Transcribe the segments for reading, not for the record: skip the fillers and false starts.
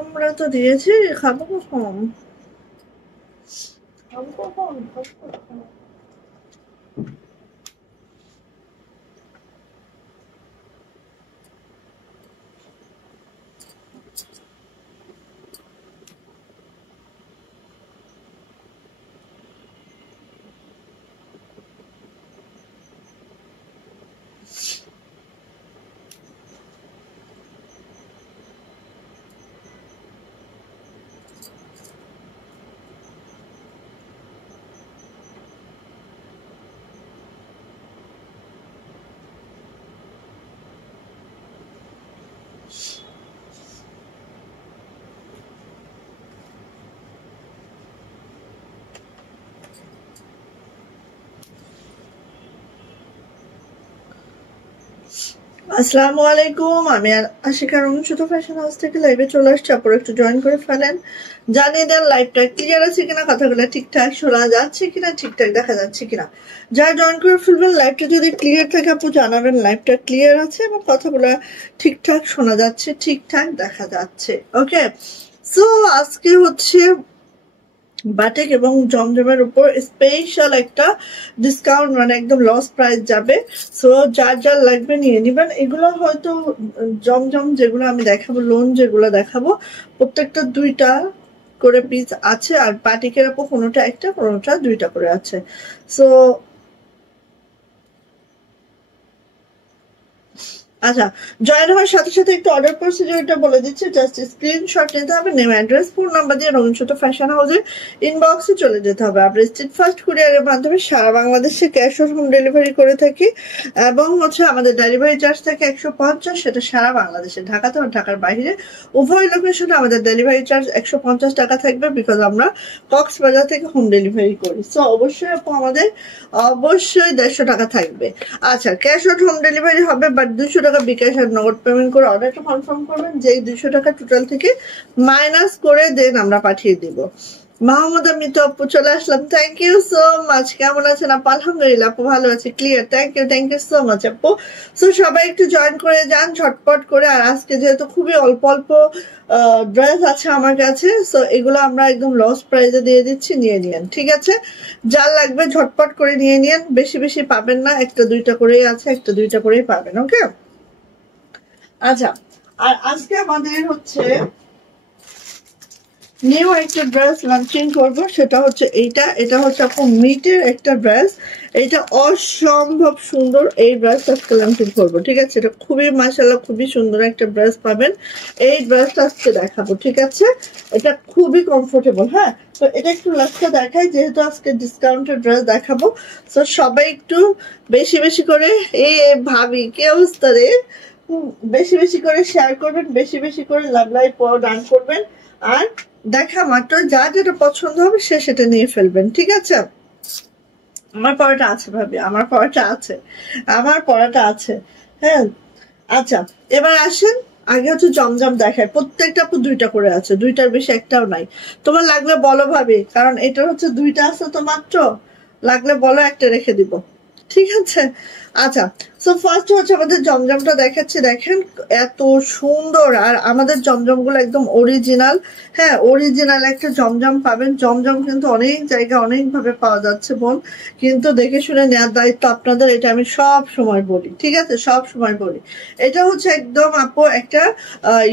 আমরা তো দিয়েছি, খাবো কখন? খাবো কখন? আসসালামু আলাইকুম, আমি আশিকা রঙিন ছোট ফ্যাশন হাউস থেকে লাইভে চলে আসছি। আপনারা একটু জয়েন করে ফেলেন, জানিয়ে দেন লাইভটা ক্লিয়ার আছে কিনা, কথাগুলো ঠিকঠাক শোনা যাচ্ছে কিনা, ঠিকঠাক দেখা যাচ্ছে কিনা। যারা জয়েন করে ফেলবেন, লাইভটা যদি ক্লিয়ার থাকে আপু জানাবেন লাইভটা ক্লিয়ার আছে এবং কথাগুলো ঠিকঠাক শোনা যাচ্ছে, ঠিকঠাক দেখা যাচ্ছে। ওকে, সো আজকে হচ্ছে বাটিক এবং জমজমের উপর স্পেশাল একটা ডিসকাউন্ট, মানে একদম লস প্রাইস যাবে। সো যার যার লাগবে নিয়ে নিবেন। এগুলো হয়তো জমজম যেগুলো আমি দেখাবো, লোন যেগুলো দেখাবো, প্রত্যেকটা 2টা করে পিস আছে। আর বাটিকের উপর কোনোটা একটা, কোনোটা 2টা করে আছে। সো আচ্ছা, জয়েন হওয়ার সাথে সাথে একটু অর্ডার প্রসিডিউরটা বলে দিচ্ছি। জাস্ট স্ক্রিনশট নিতে হবে, নেম, অ্যাড্রেস, ফোন নাম্বার দিয়ে রঙিন ছোট ফ্যাশন হাউসে ইনবক্সে চলে যেতে হবে। আমরা স্ট্রিট ফাস্ট কুরিয়ারের মাধ্যমে সারা বাংলাদেশে ক্যাশ অন হোম ডেলিভারি করে থাকি এবং হচ্ছে আমাদের ডেলিভারি চার্জ থাকে 150, সেটা সারা বাংলাদেশে, ঢাকাতে আর ঢাকার বাইরে উভয় লোকেশনে আমাদের ডেলিভারি চার্জ 150 টাকা থাকবে, বিকজ আমরা কক্সবাজার থেকে হোম ডেলিভারি করি। সো অবশ্যই আপু আমাদের অবশ্যই 150 টাকা থাকবে। আচ্ছা, ক্যাশ অন হোম ডেলিভারি হবে, বাট 200 টাকা বিকাশ আর নগদ পেমেন্ট করে অর্ডারটা কনফার্ম করবেন। যেই 200 টাকা টোটাল থেকে মাইনাস করে দেন আমরা পাঠিয়ে দিব। মাহমুদ আমিত আপু চলে আসলাম, থ্যাংক ইউ সো মাচ। কেমন আছেন আপু? আলহামদুলিল্লাহ আপু ভালো আছে, clear, thank you so much আপু। সো সবাই একটু জয়েন করে যান ঝটপট করে। আর আজকে যেহেতু খুবই অল্প অল্প ড্রেস আছে আমার কাছে, সো এগুলো আমরা একদম লস প্রাইসে দিয়ে দিচ্ছি, নিয়ে নিয়েন, ঠিক আছে? যার লাগবে ঝটপট করে নিয়ে নিয়েন, বেশি বেশি পাবেন না, একটা 2টা করেই আছে, একটা 2টা করেই পাবেন। ওকে, আচ্ছা। আর আজকে আমাদের হচ্ছে নিউ একটা ড্রেস লঞ্চিং করব, সেটা হচ্ছে এইটা। এটা হচ্ছে আপু মিটের একটা ড্রেস, এটা অসম্ভব সুন্দর। এই ড্রেসটা আজকে লঞ্চিং করবো, ঠিক আছে? এটা খুবই মাশাআল্লাহ খুবই সুন্দর একটা ড্রেস পাবেন। এই ড্রেসটা আজকে দেখাবো, ঠিক আছে? এটা খুবই কমফোর্টেবল। হ্যাঁ, তো এটা একটু লাস্টে দেখাই, যেহেতু আজকে ডিসকাউন্টের ড্রেস দেখাবো। তো সবাই একটু বেশি বেশি করে, এই ভাবি কি অবস্থা রে, বেশি বেশি করে শেয়ার করবেন, বেশি বেশি করে লাভ লাইভ ডান করবেন। আর দেখা মাত্র যা যেটা পছন্দ হবে সে সেটা নিয়ে ফেলবেন, ঠিক আছে? আমার পড়াটা আছে ভাবি, আমার পড়াটা আছে, আমার পড়াটা আছে। হ্যাঁ, আচ্ছা, এবার আসেন। আগে হচ্ছে জমজম দেখায়, প্রত্যেকটা আপু 2টা করে আছে, 2টার বেশি একটাও নাই। তোমার লাগলে বলো ভাবি, কারণ এটা হচ্ছে 2টা আছে তো মাত্র, লাগলে বলো, একটা রেখে দিব, ঠিক আছে? আচ্ছা, সো ফার্স্ট হচ্ছে আমাদের জমজমটা দেখাচ্ছি। দেখেন এত সুন্দর, আর আমাদের জমজমগুলো একদম অরিজিনাল। হ্যাঁ, অরিজিনাল একটা জমজম পাবেন। জমজম কিন্তু অনেক জায়গায় অনেক ভাবে পাওয়া যাচ্ছে বোন, কিন্তু দেখে শুনে নেওয়ার দায়িত্ব আপনাদের, এটা আমি সব সময় বলি, ঠিক আছে? সব সময় বলি। এটা হচ্ছে একদম আপু একটা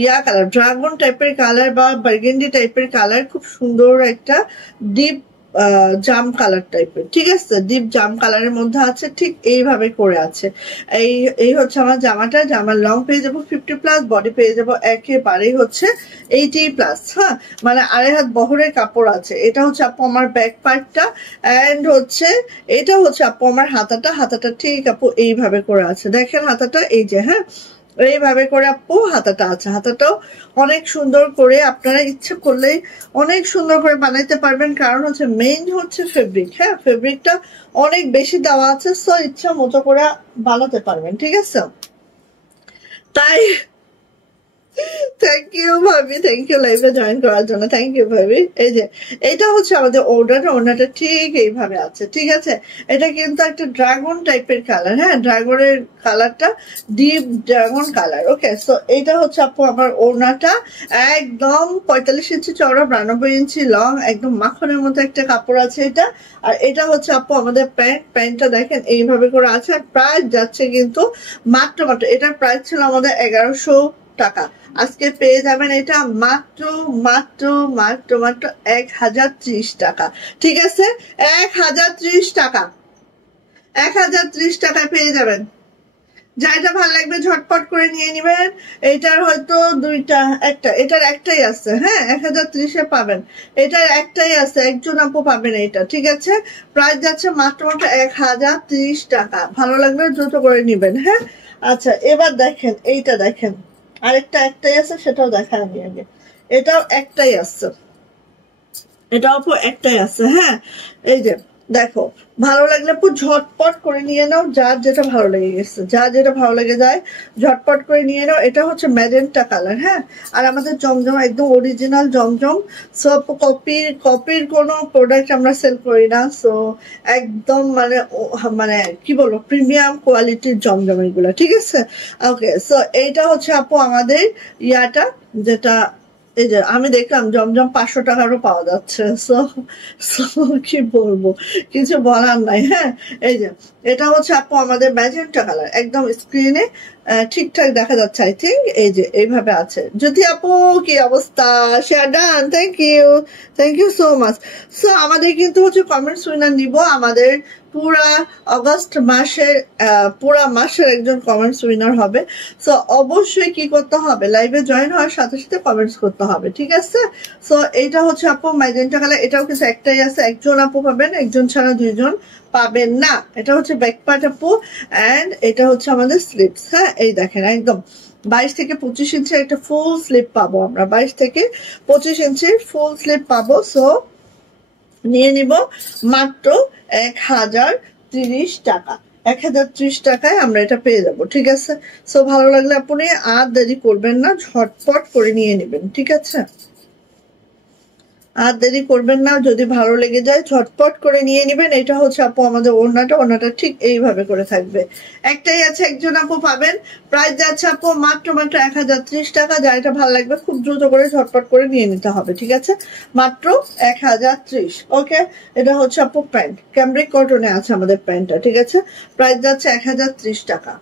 ইয়া কালার, ড্রাগন টাইপের কালার বা বার্গেন্ডি টাইপের কালার, খুব সুন্দর একটা ডিপ জাম কালার টাইপের, ঠিক আছে? ডিপ জাম কালারের মধ্যে আছে, ঠিক এইভাবে করে আছে। এই এই হচ্ছে আমার জামাটা। জামার লং পেয়ে যাবো 50+, বডি পেয়ে যাবো একেবারেই হচ্ছে 80+। হ্যাঁ, মানে 2.5 হাত বহরের কাপড় আছে। এটা হচ্ছে আপু আমার ব্যাক পার্টটা, অ্যান্ড হচ্ছে এটা হচ্ছে আপু আমার হাতাটা। হাতাটা ঠিক আপু এইভাবে করে আছে, দেখেন হাতাটা, এই যে, হ্যাঁ, এইভাবে করে আপু হাতাটা আছে। হাতাটাও অনেক সুন্দর করে, আপনারা ইচ্ছে করলেই অনেক সুন্দর করে বানাইতে পারবেন, কারণ হচ্ছে মেইন হচ্ছে ফেব্রিক। হ্যাঁ, ফেব্রিকটা অনেক বেশি দেওয়া আছে, সো ইচ্ছা মতো করে বানাতে পারবেন, ঠিক আছে? তাই থ্যাংক ইউ ভাবি, থ্যাংক ইউ লাইভে জয়েন করার জন্য, থ্যাংক ইউ ভাবি। এই যে এটা হচ্ছে আমাদের ওড়নাটা ঠিক এইভাবে আছে, ঠিক আছে। এটা কিন্তু একটা ড্রাগন টাইপের কালার, হ্যাঁ, ড্রাগনের কালারটা ডিপ ড্রাগন কালার। ওকে, সো এইটা হচ্ছে আপু আমার ওড়নাটা, একদম 45 ইঞ্চি চওড়া, 92 ইঞ্চি লং, একদম মাখনের মতো একটা কাপড় আছে এটা। আর এটা হচ্ছে আপু আমাদের প্যান্টটা দেখেন এইভাবে করে আছে। আর প্রাইস যাচ্ছে কিন্তু মাত্র এটার প্রাইস ছিল আমাদের 1100 টাকা, আজকে পেয়ে যাবেন এটা মাত্র মাত্র মাত্র মাত্র 1030 টাকা, ঠিক আছে। 1030 টাকা, 1030 টাকায় পেয়ে যাবেন। যাইটা ভালো লাগবে ঝটপট করে নিয়ে নিবেন। এটার হয়তো দুইটা, এটার একটাই আছে, হ্যাঁ, 1030-এ পাবেন। এটার একটাই আছে, একজন আপু পাবেন এটা, ঠিক আছে। প্রাইস যাচ্ছে মাত্র মাত্র 1030 টাকা। ভালো লাগবে দ্রুত করে নিবেন, হ্যাঁ। আচ্ছা, এবার দেখেন এইটা দেখেন, একটাই আছে, সেটাও দেখা আমি আগে। এটাও একটাই আছে, এটা আপু একটাই আছে, হ্যাঁ। এই যে দেখো, ভালো লাগলে আপু ঝটপট করে নিয়ে নাও, যার যেটা ভালো লেগে গেছে, যার যেটা ভালো লেগে যায় ঝটপট করে নিয়ে নাও। এটা হচ্ছে ম্যাজেন্টা কালার, হ্যাঁ। আর আমাদের জমজম একদম অরিজিনাল জমজম, সব কপির কোনো প্রোডাক্ট আমরা সেল করি না। সো একদম মানে মানে কি বলবো, প্রিমিয়াম কোয়ালিটির জমজম এগুলো, ঠিক আছে। ওকে, সো এইটা হচ্ছে আপু আমাদের ইয়াটা, যেটা এই যে আমি দেখলাম জমজম 500 টাকারও পাওয়া যাচ্ছে। সো সো কি বলবো, কিছু বলার নাই, হ্যাঁ। এই যে এটা হচ্ছে আপু আমাদের ম্যাজেন্টা কালার, একদম স্ক্রিনে ঠিকঠাক দেখা যাচ্ছে আই থিঙ্ক। এই যে এইভাবে আছে। যদি আপু কি অবস্থা, share done, thank you so much. So আমাদের কিন্তু হচ্ছে কমেন্টস উইনার নিব আমাদের পুরা অগস্ট মাসের, পুরা মাসের একজন কমেন্টস উইনার হবে। সো অবশ্যই কি করতে হবে, লাইভে জয়েন হওয়ার সাথে সাথে কমেন্টস করতে হবে, ঠিক আছে। সো এইটা হচ্ছে আপু ম্যাজেন্টা কালার, এটাও কিন্তু একটাই আছে, একজন আপু পাবেন, একজন ছাড়া দুইজন পাবেন না। এটা হচ্ছে ব্যাক পার্ট আপু, এন্ড এটা হচ্ছে আমাদের স্লিপস, হ্যাঁ। এই দেখেন একদম 22 থেকে 25 ইঞ্চির একটা ফুল স্লিপ পাবো আমরা, 22 থেকে 25 ইঞ্চির ফুল স্লিপ পাবো। সো নিয়ে নিব মাত্র 1030 টাকা, 1030 টাকায় আমরা এটা পেয়ে যাব, ঠিক আছে। সো ভালো লাগলে আপনি আর দেরি করবেন না, ঝটপট করে নিয়ে নেবেন, ঠিক আছে। আর দেরি করবেন না, যদি ভালো লেগে যায় ঝটপট করে নিয়ে নেবেন। এটা হচ্ছে আপু আমাদের ওড়নাটা ঠিক এইভাবে করে থাকবে, একটাই আছে, একজন আপু পাবেন। প্রাইস যাচ্ছে আপু মাত্র মাত্র 1030 টাকা। যা এটা ভালো লাগবে খুব দ্রুত করে ঝটপট করে নিয়ে নিতে হবে, ঠিক আছে। মাত্র 1030। ওকে, এটা হচ্ছে আপু প্যান্ট, ক্যামব্রিক কটনে আছে আমাদের প্যান্টটা, ঠিক আছে। প্রাইস যাচ্ছে 1030 টাকা।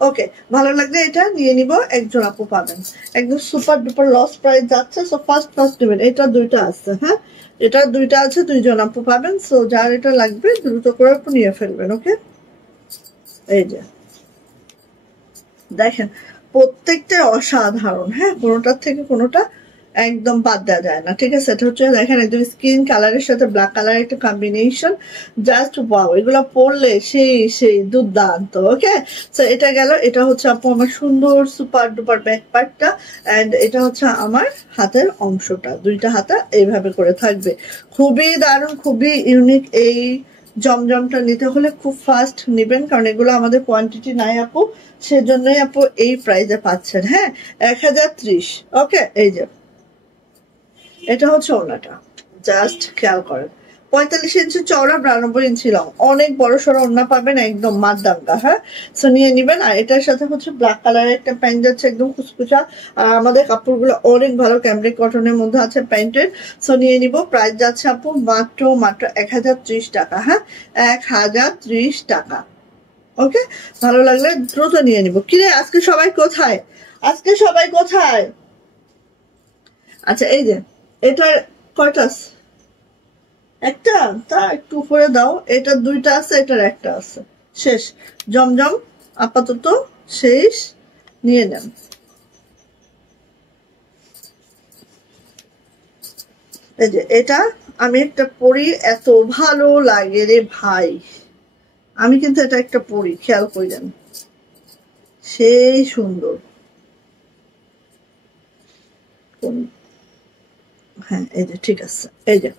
ওকে, ভালো লাগলে এটা নিয়ে নিব, একজন আপু পাবেন, একদম সুপার ডুপার লস প্রাইস যাচ্ছে। সো ফার্স্ট নেবেন, এটা দুইটা আছে, হ্যাঁ, এটা দুইটা আছে, দুইজন আপু পাবেন। সো যার এটা লাগবে দ্রুত করে আপু নিয়ে ফেলবেন। ওকে, এই যে দেখেন প্রত্যেকটা অসাধারণ, হ্যাঁ, কোনোটার থেকে কোনোটা একদম বাদ দেওয়া যায় না, ঠিক আছে। এটা হচ্ছে দেখেন একদম স্কিন কালারের সাথে ব্ল্যাক কালারের একটা কম্বিনেশন, জাস্ট ওয়াও, এগুলো পরলে সেই দুর্দান্ত। ওকে, সো এটা গেল, এটা হচ্ছে আপু আমার সুন্দর সুপার ডুপার ব্যাক পার্টটা, এন্ড এটা হচ্ছে আমার হাতের অংশটা, দুইটা হাতা এইভাবে করে থাকবে। খুবই দারুণ, খুবই ইউনিক। এই জমজমটা নিতে হলে খুব ফাস্ট নেবেন, কারণ এগুলো আমাদের কোয়ান্টিটি নাই আপু, সেজন্যই আপু এই প্রাইসে পাচ্ছেন, হ্যাঁ, 1030। ওকে, এই যে এটা হচ্ছে ওড়নাটা, জাস্ট খেয়াল করেন 45 ইঞ্চি চওড়া, 92 ইঞ্চি লং, অনেক বড় সড়ো ওড়না পাবেন, একদম মারদাঙ্গা, হ্যাঁ। সো নিয়ে নিবেন। আর এটার সাথে হচ্ছে ব্ল্যাক কালারের একটা প্যান্ট যাচ্ছে, একদম খুচখুচা। আর আমাদের কাপড়গুলো অনেক ভালো, ক্যামব্রিক কটনের মধ্যে আছে প্যান্টের। সো নিয়ে নিব, প্রাইস যাচ্ছে আপু মাত্র মাত্র 1030 টাকা, হ্যাঁ, 1030 টাকা। ওকে, ভালো লাগলে দ্রুত নিয়ে নিব। কিরে আজকে সবাই কোথায়, আজকে সবাই কোথায়? আচ্ছা, এই যে এটার কয়টা আছে? একটা, তা একটু উপরে দাও। এটার দুইটা আছে, এটার একটা আছে, শেষ। জমজম আপাতত শেষ, নিয়ে নেন। এই যে এটা আমি একটা পরি, এত ভালো লাগে রে ভাই, আমি কিন্তু এটা একটা পরি, খেয়াল করেন, সেই সুন্দর। হ্যাঁ, এই যে ঠিক আছে, এই যে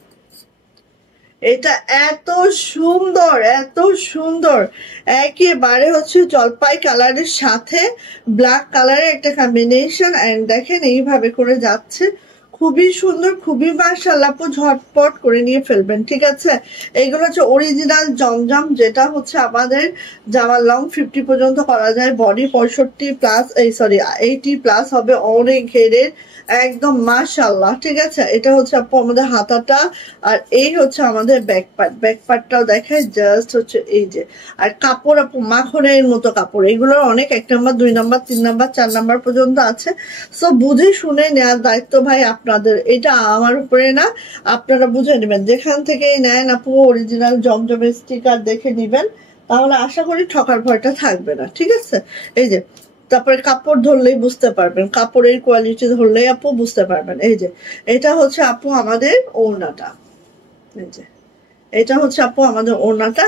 এটা এত সুন্দর, এত সুন্দর, একেবারে হচ্ছে জলপাই কালারের সাথে ব্ল্যাক কালারের একটা কম্বিনেশন। এন্ড দেখেন এইভাবে করে যাচ্ছে, খুবই সুন্দর, খুবই মাশাআল্লাহ, আপু ঝটপট করে নিয়ে ফেলবেন। ঠিক আছে, এইগুলো হচ্ছে অরিজিনাল জমজম, যেটা হচ্ছে আমাদের জামার লং 50 পর্যন্ত করা যায়, বডি 65 প্লাস, এই সরি 80 প্লাস হবে, অনেক ঘেরের, একদম মাশাআল্লাহ। ঠিক আছে, এটা হচ্ছে আপু আমাদের হাতাটা, আর এই হচ্ছে আমাদের ব্যাক পার্ট। ব্যাক পার্টটাও দেখায়, জাস্ট হচ্ছে এই যে। আর কাপড় আপু মাখনের মতো কাপড়, এগুলোর অনেক 1 নাম্বার 2 নাম্বার 3 নাম্বার 4 নাম্বার পর্যন্ত আছে। সো বুঝে শুনে নেওয়ার দায়িত্ব ভাই আপনাদের, এটা আমার উপরে না, আপনারা বুঝে নেবেন। যেখান থেকেই নেন আপু অরিজিনাল জমজমের স্টিকার দেখে নিবেন, তাহলে আশা করি ঠকার ভয়টা থাকবে না। ঠিক আছে, এই যে তারপরে কাপড় ধরলেই বুঝতে পারবেন, কাপড়ের কোয়ালিটি ধরলেই আপু বুঝতে পারবেন। এই যে এটা হচ্ছে আপু আমাদের ওড়নাটা, এই যে এটা হচ্ছে আপু আমাদের ওড়নাটা,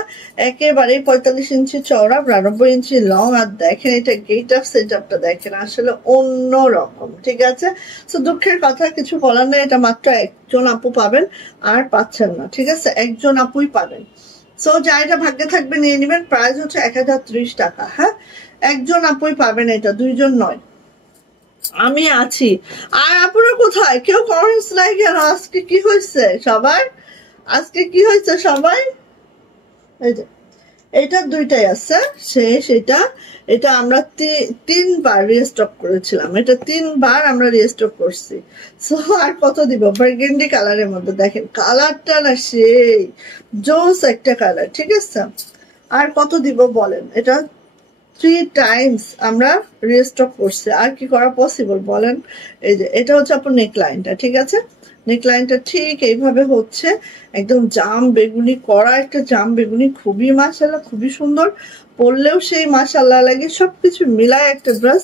একেবারে 45 ইঞ্চি চওড়া, 92 ইঞ্চি লং। আর দেখেন এটা গেট আপ সেট আপটা দেখেন, আসলে অন্য রকম। ঠিক আছে, তো দুঃখের কথা কিছু বলার নেই, এটা মাত্র একজন আপু পাবেন, আর পাচ্ছেন না। ঠিক আছে, একজন আপুই পাবেন। সো যাইটা ভাগ্যে থাকবে নিয়ে নেবেন। প্রাইস হচ্ছে 1030 টাকা। হ্যাঁ, একজন আপুই পাবেন, এটা দুইজন নয়। আমি আছি। আর আপুরা কোথায়? কেউ কমেন্টস নাই কেন? আজকে কি হয়েছে সবার? আজকে কি হয়েছে সবাই? এই যে এটা দুইটাই আছে শেষ। এটা আমরা 3বার রিস্টক করেছিলাম, এটা 3বার আমরা রিস্টক করছি। সো আর কত দিব? বার্গেন্ডি কালারের মধ্যে দেখেন, কালারটা না সেই জোস একটা কালার। ঠিক আছে, আর কত দিব বলেন? এটা 3 টাইমস আমরা রিস্টক করছি, আর কি করা পসিবল বলেন? এই যে এটা হচ্ছে আপনার নেকলাইনটা। ঠিক আছে, নেকলাইনটা ঠিক এইভাবে হচ্ছে, একদম জাম বেগুনি করা একটা জাম বেগুনি, খুবই মাশাআল্লাহ, খুবই সুন্দর, পরলেও সেই মাশাআল্লাহ লাগে, সবকিছু মিলায় একটা ড্রেস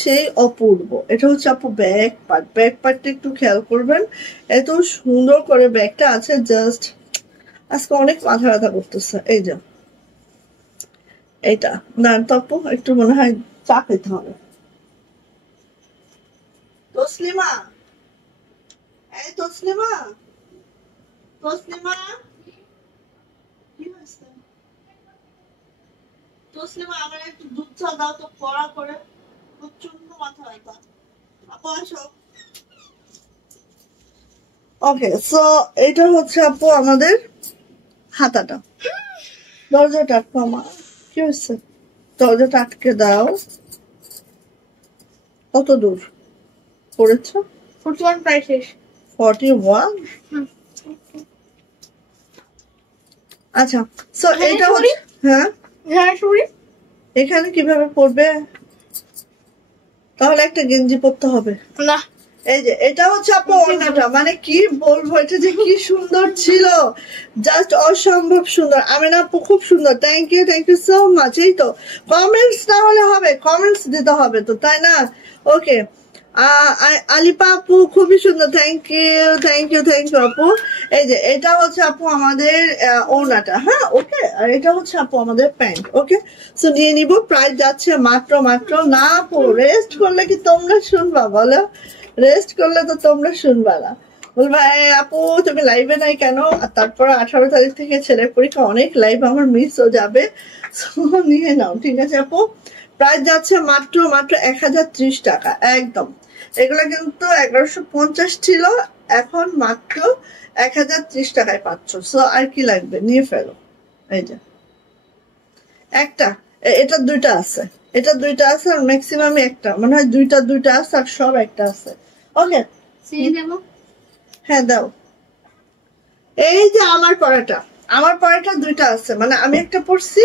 সেই অপূর্ব। এটা হচ্ছে আপু ব্যাক পার্ট। ব্যাক পার্টটা একটু খেয়াল করবেন, এত সুন্দর করে ব্যাগটা আছে, জাস্ট আজকে অনেক মাথা ব্যথা করতেছে। এই যে এইটা দাঁড়ান তো আপু, একটু মনে হয় চা খেতে হবে। তসলিমা, এই তসলিমা, তসলিমা, কি হয়েছে? তসলিমা, আমার একটু দুধ চা দাও তো, কড়া করে, প্রচন্ড মাথা ব্যথা। আপু আসো। ওকে, সো এটা হচ্ছে আপু আমাদের হাতাটা। দরজাটা আটকো আমার, কি হয়েছে? দরজাটা আটকে দাও। কত দূর পড়েছ? 41 প্রায় শেষ। 41। আচ্ছা, সো এটা হচ্ছে, হ্যাঁ এখানে কিভাবে পড়বে? তাহলে একটা গেঞ্জি পরতে হবে না। এই যে এটা হচ্ছে আপু ওড়নাটা, মানে কি বলবো, এটা যে কি সুন্দর ছিল, জাস্ট অসম্ভব সুন্দর। আমিনা আপু খুব সুন্দর, থ্যাংক ইউ সো মাচ। এই তো কমেন্টস না হলে হবে, কমেন্টস দিতে হবে তো, তাই না? ওকে, আলিপা আপু খুবই সুন্দর, থ্যাংক ইউ আপু। এই যে এটা হচ্ছে আপু আমাদের ওড়নাটা। হ্যাঁ, ওকে, আর এটা হচ্ছে আপু আমাদের প্যান্ট। ওকে, সো নিয়ে নিব। প্রাইস যাচ্ছে মাত্র না আপু, রেস্ট করলে কি তোমরা শুনবা বলো? রেস্ট করলে তো তোমরা শুনবা না, বলবা আপু তুমি লাইভে নাই কেন? আর তারপর 18 তারিখ থেকে ছেলের পরীক্ষা, অনেক লাইভ আমার মিস হয়ে যাবে, নিয়ে নাও। ঠিক আছে আপু, প্রাইস যাচ্ছে মাত্র 1030 টাকা একদম। এগুলো কিন্তু 1150 ছিল, এখন মাত্র 1030 টাকায় পাচ্ছ। সো আর কি লাগবে, নিয়ে ফেলো। এই যে একটা, এটা দুইটা আছে, এটা দুইটা আছে, আর ম্যাক্সিমাম একটা মনে হয় দুইটা আছে, আর সব একটা আছে। ওকে, হ্যাঁ দাও। এই যে আমার পড়াটা দুইটা আছে, মানে আমি একটা পড়ছি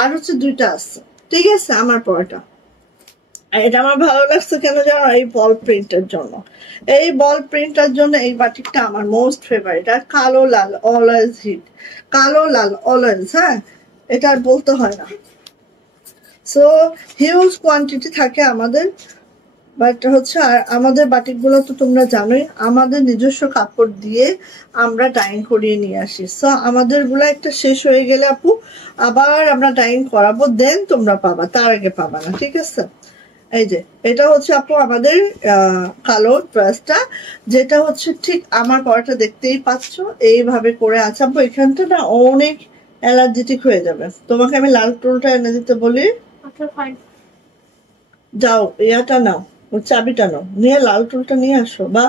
আর হচ্ছে দুইটা আছে। ঠিক আছে, আমার পড়াটা, এটা আমার ভালো লাগছে কেন জানো? এই বল প্রিন্টের জন্য, এই বল প্রিন্টের জন্য এই বাটিকটা আমার মোস্ট ফেভারিট। আর কালো লাল অলওয়েজ হিট, কালো লাল অলওয়েজ। হ্যাঁ, এটা আর বলতে হয় না। সো হিউজ কোয়ান্টিটি থাকে আমাদের, বাট হচ্ছে আর আমাদের বাটিকগুলো তো তোমরা জানোই, আমাদের নিজস্ব কাপড় দিয়ে আমরা ডাইং করিয়ে নিয়ে আসি। সো আমাদের গুলো একটা শেষ হয়ে গেলে আপু আবার আমরা ডাইং করাবো, দেন তোমরা পাবা, তার আগে পাবা না। ঠিক আছে, এই যে এটা হচ্ছে আপু আমাদের কালো ড্রেসটা, যেটা হচ্ছে ঠিক আমার পরাটা দেখতেই পাচ্ছ এইভাবে করে আছে আপু। এখানটা না অনেক অ্যালার্জেটিক হয়ে যাবে, তোমাকে আমি লাল টুলটা এনে দিতে বলি। যাও ইয়াটা নাও, ওই চাবিটা নাও, নিয়ে লাল টুলটা নিয়ে আসো। বা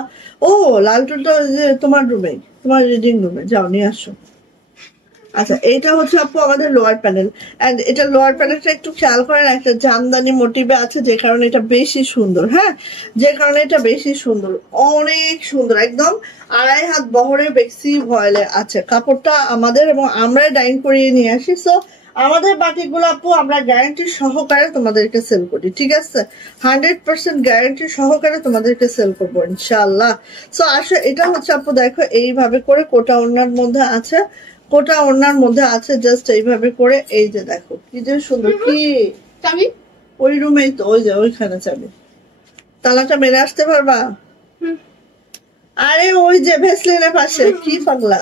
ও লাল টুলটা যে তোমার রুমে, তোমার রিডিং রুমে যাও নিয়ে আসো। আচ্ছা এইটা হচ্ছে আপু আমাদের লোয়ার প্যানেল, এন্ড এটা লোয়ার প্যানেলটা একটু খেয়াল করেন, একটা জামদানি মোটিভে আছে যে কারণে এটা বেশি সুন্দর। হ্যাঁ, যে কারণে এটা বেশি সুন্দর, অনেক সুন্দর, একদম 2.5 হাত বহরে বেক্সি ভয়েলে আছে কাপড়টা আমাদের, এবং আমরাই ডাইং করিয়ে নিয়ে আসি। সো আমাদের বাটিকগুলো আপু আমরা গ্যারান্টি সহকারে তোমাদেরকে সেল করি, ঠিক আছে? 100% গ্যারান্টি সহকারে তোমাদেরকে সেল করবো ইনশাল্লাহ। সো আসলে এটা হচ্ছে আপু দেখো এইভাবে করে কোটা ওড়নার মধ্যে আছে, কোটা ওড়নার মধ্যে আছে জাস্ট এইভাবে করে। এই যে দেখো কি যে সুন্দর। কি চাবি? ওই রুমেই তো, ওই যে ওইখানে চাবি। তালাটা মেরে আসতে পারবা? আরে ওই যে ভেসলিনের পাশে। কি পাগলা?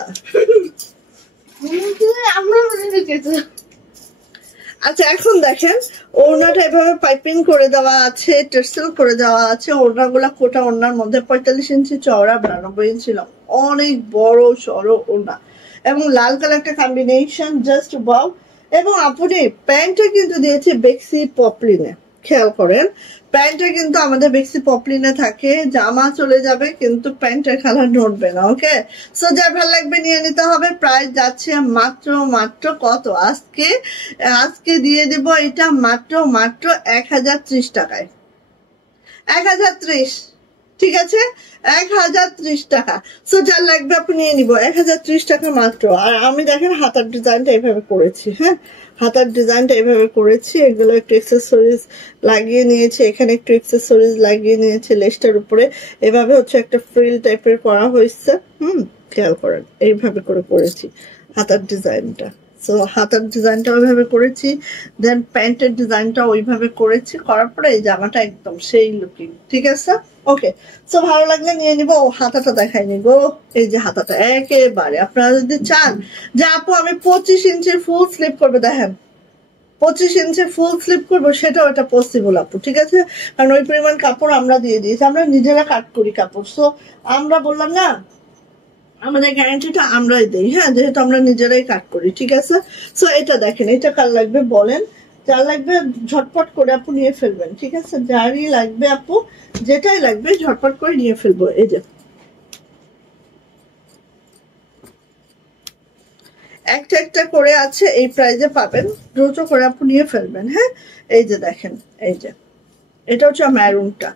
আচ্ছা এখন দেখেন ওড়নাটা এভাবে পাইপিং করে দেওয়া আছে, টেক্সটাইল করে দেওয়া আছে। ওড়নাগুলা কোটা ওড়নার মধ্যে 45 ইঞ্চি চওড়া, 92 ইঞ্চি লং, অনেক বড় সড়ো ওড়না, এবং লাল কালার একটা কম্বিনেশন, জাস্ট ওয়াও। এবং আপনি প্যান্টটা কিন্তু দিয়েছে বেক্সি পপলিনে, খেয়াল করেন প্যান্টটা কিন্তু আমাদের বেক্সি পপলিনে থাকে। জামা চলে যাবে কিন্তু প্যান্টের কালার নড়বে না। ওকে, সো যা ভালো লাগবে নিয়ে নিতে হবে। প্রাইস যাচ্ছে মাত্র মাত্র কত, আজকে আজকে দিয়ে দিব এটা মাত্র মাত্র 1030 টাকায়। 1030, ঠিক আছে? 1030 টাকা। সো যার লাগবে আপনি নিয়ে নিবো 1030 টাকা মাত্র। আর আমি দেখেন হাতার ডিজাইনটা এইভাবে করেছি। হ্যাঁ, হাতার ডিজাইনটা এইভাবে করেছি, এগুলো একটু এক্সেসরিজ লাগিয়ে নিয়েছি, এখানে একটু এক্সেসরিজ লাগিয়ে নিয়েছি লেসটার উপরে। এভাবে হচ্ছে একটা ফ্রিল টাইপের করা হয়েছে। খেয়াল করেন এইভাবে করে করেছি হাতার ডিজাইনটা। সো হাতার ডিজাইনটা ওইভাবে করেছি, দেন প্যান্টের ডিজাইনটা ওইভাবে করেছি, করার পরে এই জামাটা একদম সেই লুকিং, ঠিক আছে? ওকে, সো ভালো লাগলে নিয়ে নিবো। ও হাতাটা দেখাইনি গো, এই যে হাতাটা একেবারে। আপনারা যদি চান যে আপু আমি 25 ইঞ্চির ফুল স্লিপ করবো, দেখেন 25 ইঞ্চির ফুল স্লিপ করবো, সেটাও এটা পসিবল আপু, ঠিক আছে? কারণ ওই পরিমাণ কাপড় আমরা দিয়ে দিয়েছি, আমরা নিজেরা কাট করি কাপড়। সো আমরা বললাম না আমাদের গ্যারান্টিটা আমরাই দিই, হ্যাঁ, যেহেতু আমরা নিজেরাই কাট করি, ঠিক আছে? সো এটা দেখেন, এটা কার লাগবে বলেন? যার লাগবে ঝটপট করে আপু নিয়ে ফেলবেন, ঠিক আছে? যারই লাগবে আপু, যেটাই লাগবে ঝটপট করে নিয়ে ফেলবো। এই যে একটা একটা করে আছে, এই প্রাইজে পাবেন, দ্রুত করে আপু নিয়ে ফেলবেন। হ্যাঁ, এই যে দেখেন, এই যে এটা হচ্ছে মেরুনটা,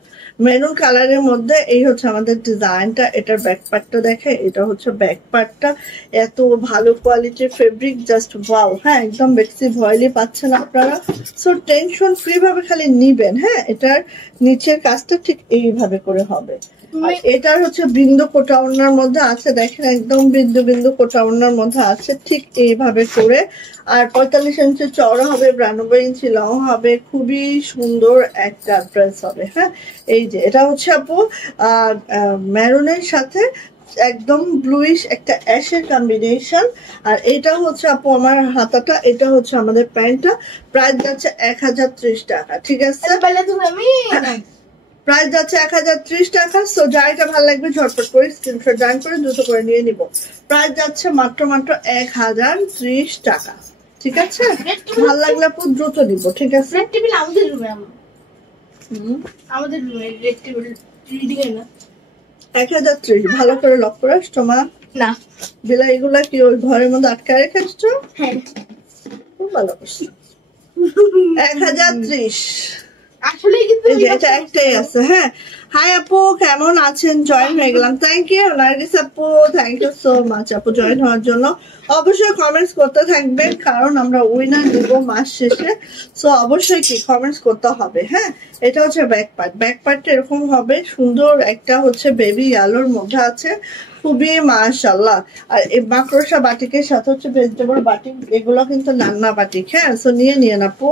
মেরুন কালারের মধ্যে এই হচ্ছে আমাদের ডিজাইনটা। এটার ব্যাক পার্টটা দেখে, এটা হচ্ছে ব্যাক পার্টটা, এত ভালো কোয়ালিটির ফেব্রিক, জাস্ট ওয়াও। হ্যাঁ, একদম বেক্সি ভয়েলি পাচ্ছেন আপনারা। সো টেনশন ফ্রি ভাবে খালি নিবেন। হ্যাঁ, এটার নিচের কাজটা ঠিক এইভাবে করে হবে। আর এটার হচ্ছে বিন্দু কোটা ওড়নার মধ্যে আছে, দেখেন একদম বিন্দু বিন্দু কোটা ওড়নার মধ্যে আছে ঠিক এইভাবে করে। আর 45 ইঞ্চি চওড়া হবে, 92 ইঞ্চি লং হবে, খুবই সুন্দর একটা ড্রেস হবে। হ্যাঁ, এই যে এটা হচ্ছে আপু মেরুনের সাথে একদম ব্লুইশ একটা অ্যাশের কম্বিনেশন। আর এটা হচ্ছে আপু আমার হাতাটা, এটা হচ্ছে আমাদের প্যান্টটা। প্রাইস যাচ্ছে 1030 টাকা, ঠিক আছে? প্রাইস যাচ্ছে 1030 টাকা। সো যার এটা ভালো লাগবে ঝটপট করে স্ক্রিনশট ডান করে দ্রুত করে নিয়ে নিব। প্রাইস যাচ্ছে মাত্র মাত্র 1030 টাকা, ঠিক আছে? ভালো লাগলে আপু দ্রুত দিব, ঠিক আছে? আমাদের রুমে রেড টেবিল রিডিং এ না 1030 ভালো করে লক করে আসছো মা? না, বিলা এগুলা কি ওই ঘরের মধ্যে আটকায় রেখে আসছো? হ্যাঁ, খুব ভালো করছো। 1030 আসলে কিন্তু এটা একটাই আছে। হ্যাঁ, হাই আপু কেমন আছেন? জয়েন হয়ে গেলাম, থ্যাংক ইউ নার্গিস আপু, থ্যাংক ইউ সো মাচ আপু জয়েন হওয়ার জন্য। অবশ্যই কমেন্টস করতে থাকবেন, কারণ আমরা উইনার দিব মাস শেষে। সো অবশ্যই কি কমেন্টস করতে হবে। হ্যাঁ, এটা হচ্ছে ব্যাক পার্ট, ব্যাক পার্টটা এরকম হবে সুন্দর, একটা হচ্ছে বেবি আলোর মধ্যে আছে, খুবই মাশাআল্লাহ। আর এই মাকড়সা বাটিকের সাথে হচ্ছে ভেজিটেবল বাটিক, এগুলো কিন্তু নান্না বাটিক। হ্যাঁ, সো নিয়ে নিয়ে আপু,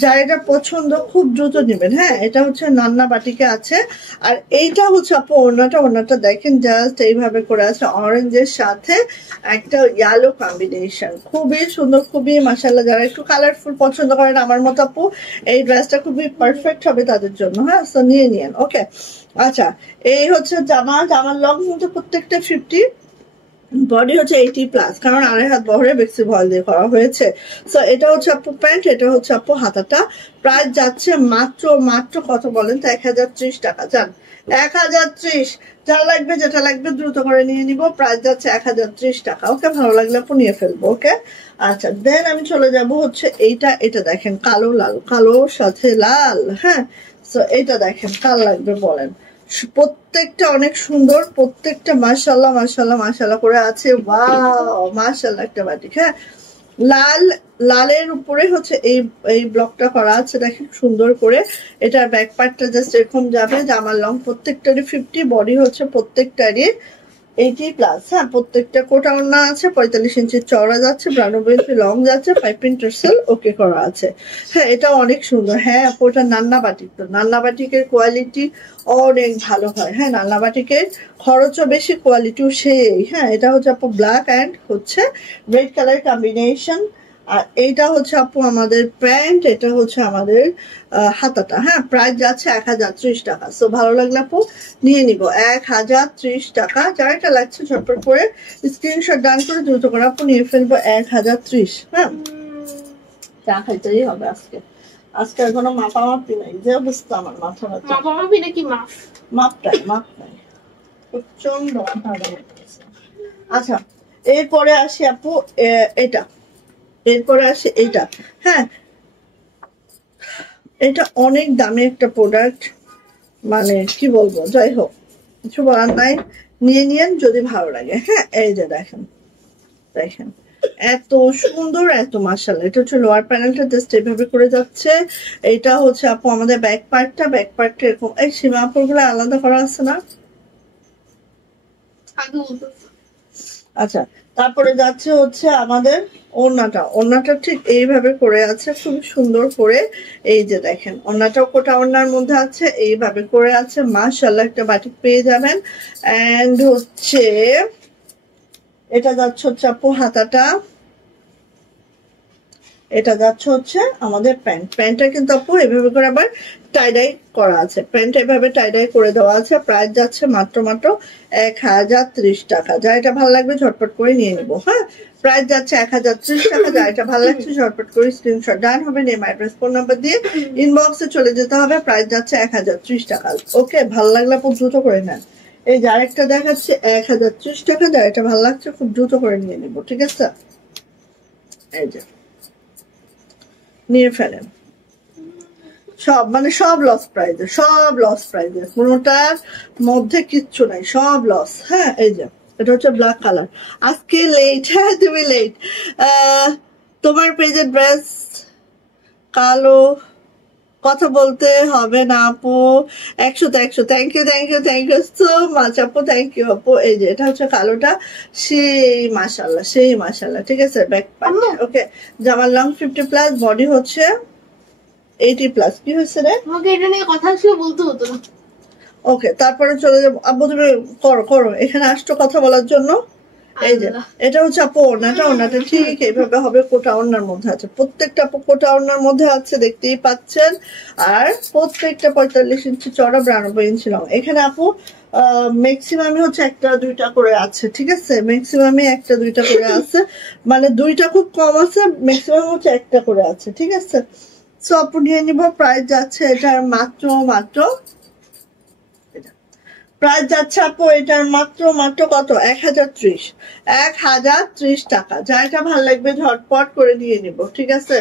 যার এটা পছন্দ খুব দ্রুত নেবেন। হ্যাঁ, এটা হচ্ছে নান্না বাটিকে আছে। আর এইটা হচ্ছে আপু ওড়নাটা দেখেন, জাস্ট এইভাবে করে আছে অরেঞ্জের সাথে একটা ইয়েলো কম্বিনেশন, খুবই সুন্দর, খুবই মাশাআল্লাহ। যারা একটু কালারফুল পছন্দ করেন আমার মতো আপু, এই ড্রেসটা খুবই পারফেক্ট হবে তাদের জন্য। হ্যাঁ, সো নিয়ে নিয়েন। ওকে, আচ্ছা, এই হচ্ছে জামার লং কিন্তু প্রত্যেকটা 50, বডি হচ্ছে 80+, কারণ 2.5 হাত বহরে বেক্সি ভয়েল দিয়ে করা হয়েছে। সো এটা হচ্ছে আপু প্যান্ট, এটা হচ্ছে আপু হাতাটা। প্রাইস যাচ্ছে মাত্র মাত্র কত বলেন তো? 1030 টাকা। যান 1030, যার লাগবে যেটা লাগবে দ্রুত করে নিয়ে নিব। প্রাইস যাচ্ছে 1030 টাকা। ওকে, ভালো লাগলে আপু নিয়ে ফেলবো। ওকে, আচ্ছা, দেন আমি চলে যাব হচ্ছে এইটা। এটা দেখেন কালো লাল, কালোর সাথে লাল। হ্যাঁ, সো এইটা দেখেন কার লাগবে বলেন। প্রত্যেকটা অনেক সুন্দর, প্রত্যেকটা মাশাআল্লাহ মাশাআল্লাহ মাশাআল্লাহ করে আছে। ওয়াও, মাশাআল্লাহ একটা বাটিক। হ্যাঁ, লাল, লালের উপরে হচ্ছে এই এই ব্লকটা করা আছে দেখেন সুন্দর করে। এটার ব্যাক পার্টটা জাস্ট এরকম যাবে। জামার লং প্রত্যেকটারই 50, বডি হচ্ছে প্রত্যেকটারই 80+। হ্যাঁ, প্রত্যেকটা কোটা ওড়না আছে, 45 ইঞ্চি চওড়া যাচ্ছে, 92 ইঞ্চি লং যাচ্ছে, 5 পিন টার্সেল ওকে করা আছে। হ্যাঁ, এটা অনেক সুন্দর। হ্যাঁ আপু, ওটা নান্না বাটিক। তো নান্না বাটিকের কোয়ালিটি অনেক ভালো হয়। হ্যাঁ, নান্না বাটিকের খরচও বেশি, কোয়ালিটিও সেই। হ্যাঁ, এটা হচ্ছে আপু ব্ল্যাক অ্যান্ড হচ্ছে রেড কালার কম্বিনেশন। আর এইটা হচ্ছে আপু আমাদের প্যান্ট, এটা হচ্ছে আমাদের হাতাটা। হ্যাঁ, প্রাইস যাচ্ছে 1030 টাকা। সো ভালো লাগলে আপু নিয়ে নিব 1030 টাকা। যার এটা লাগছে ঝটপট করে স্ক্রিনশট ডান করে দ্রুত করে আপু নিয়ে ফেলবো 1030। হ্যাঁ, চা খাইতেই হবে আজকে। আজকে আর কোনো মাপামাপি নাই, যে অবস্থা আমার মাথা ব্যথা। মাপামাপি নাকি মাপ? মাপ নাই, প্রচন্ড মাথা ব্যথা। আচ্ছা, এরপরে আসি আপু এটা, এরপরে আসি এটা। হ্যাঁ, এটা অনেক দামি একটা প্রোডাক্ট, মানে কি বলবো, যাই হোক কিছু বলার নাই, নিয়ে নিয়েন যদি ভালো লাগে। হ্যাঁ, এই যে দেখেন, দেখেন এত সুন্দর, এত মাশাআল্লাহ। এটা হচ্ছে লোয়ার প্যানেলটা জাস্ট এইভাবে করে যাচ্ছে। এটা হচ্ছে আপু আমাদের ব্যাক পার্টটা, ব্যাক পার্টটা এরকম। এই সীমাপুর গুলো আলাদা করা আছে না? আচ্ছা, তারপরে যাচ্ছে হচ্ছে আমাদের ওড়নাটা ঠিক এইভাবে করে আছে, খুব সুন্দর করে। এই যে দেখেন, ওড়নাটাও কোটা ওড়নার মধ্যে আছে, এইভাবে করে আছে। মাশাআল্লাহ একটা বাটিক পেয়ে যাবেন। এন্ড হচ্ছে এটা যাচ্ছে হচ্ছে আপু হাতাটা, এটা যাচ্ছে হচ্ছে আমাদের প্যান্ট। প্যান্টটা কিন্তু আপু এভাবে করে আবার টাইডাই করা আছে, প্যান্টটা এভাবে টাইডাই করে দেওয়া আছে। প্রাইস যাচ্ছে মাত্র মাত্র 1030 টাকা। যা এটা ভালো লাগবে ঝটপট করে নিয়ে নিবো। হ্যাঁ, প্রাইস যাচ্ছে 1030 টাকা। যা এটা ভালো লাগছে ঝটপট করে স্ক্রিনশট ডান হবে, নেম অ্যাড্রেস ফোন নাম্বার দিয়ে ইনবক্সে চলে যেতে হবে। প্রাইস যাচ্ছে 1030 টাকা। ওকে, ভালো লাগলে আপু দ্রুত করে নেন। এই যে আরেকটা দেখাচ্ছে 1030 টাকা। যা এটা ভালো লাগছে খুব দ্রুত করে নিয়ে নিবো, ঠিক আছে? এই যে নিয়ে ফেলেন সব, মানে সব লস প্রাইজে, সব লস প্রাইজে, কোনোটার মধ্যে কিচ্ছু নাই, সব লস। হ্যাঁ, এই যে এটা হচ্ছে ব্ল্যাক কালার। আজকে লেট, হ্যাঁ তুমি লেট। তোমার পেজের ড্রেস কালো, কথা বলতে হবে না আপু। 100 থ্যাংক ইউ সো মাচ আপু, থ্যাংক ইউ আপু। এই যে এটা হচ্ছে কালোটা, সেই মাশাআল্লাহ, সেই মাশাআল্লাহ। ঠিক আছে, ব্যাক পার্ট ওকে। জামার লং 50+, বডি হচ্ছে 80+। কি হয়েছে রে? আমাকে এটা নিয়ে কথা ছিল, বলতে হতো না। ওকে, তারপরে চলে যাবো। আব্বু তুমি করো, এখানে আসছো কথা বলার জন্য। এই যে এটা হচ্ছে আপু ওড়নাটা ঠিক এইভাবে হবে, কোটা ওড়নার মধ্যে আছে। প্রত্যেকটা আপু কোটা ওড়নার মধ্যে আছে, দেখতেই পাচ্ছেন। আর প্রত্যেকটা 45 ইঞ্চি চড়া, 92 ইঞ্চি লং। এখানে আপু ম্যাক্সিমামই হচ্ছে একটা দুইটা করে আছে, ঠিক আছে? ম্যাক্সিমামই একটা দুইটা করে আছে, মানে দুইটা খুব কম আছে, ম্যাক্সিমাম হচ্ছে একটা করে আছে, ঠিক আছে? সো আপু নিয়ে নিবো। প্রাইস যাচ্ছে এটার মাত্র মাত্র, প্রাইস যাচ্ছে আপু এটার মাত্র মাত্র কত? 1030 টাকা। যা এটা ভালো লাগবে ঝটপট করে নিয়ে নিব, ঠিক আছে?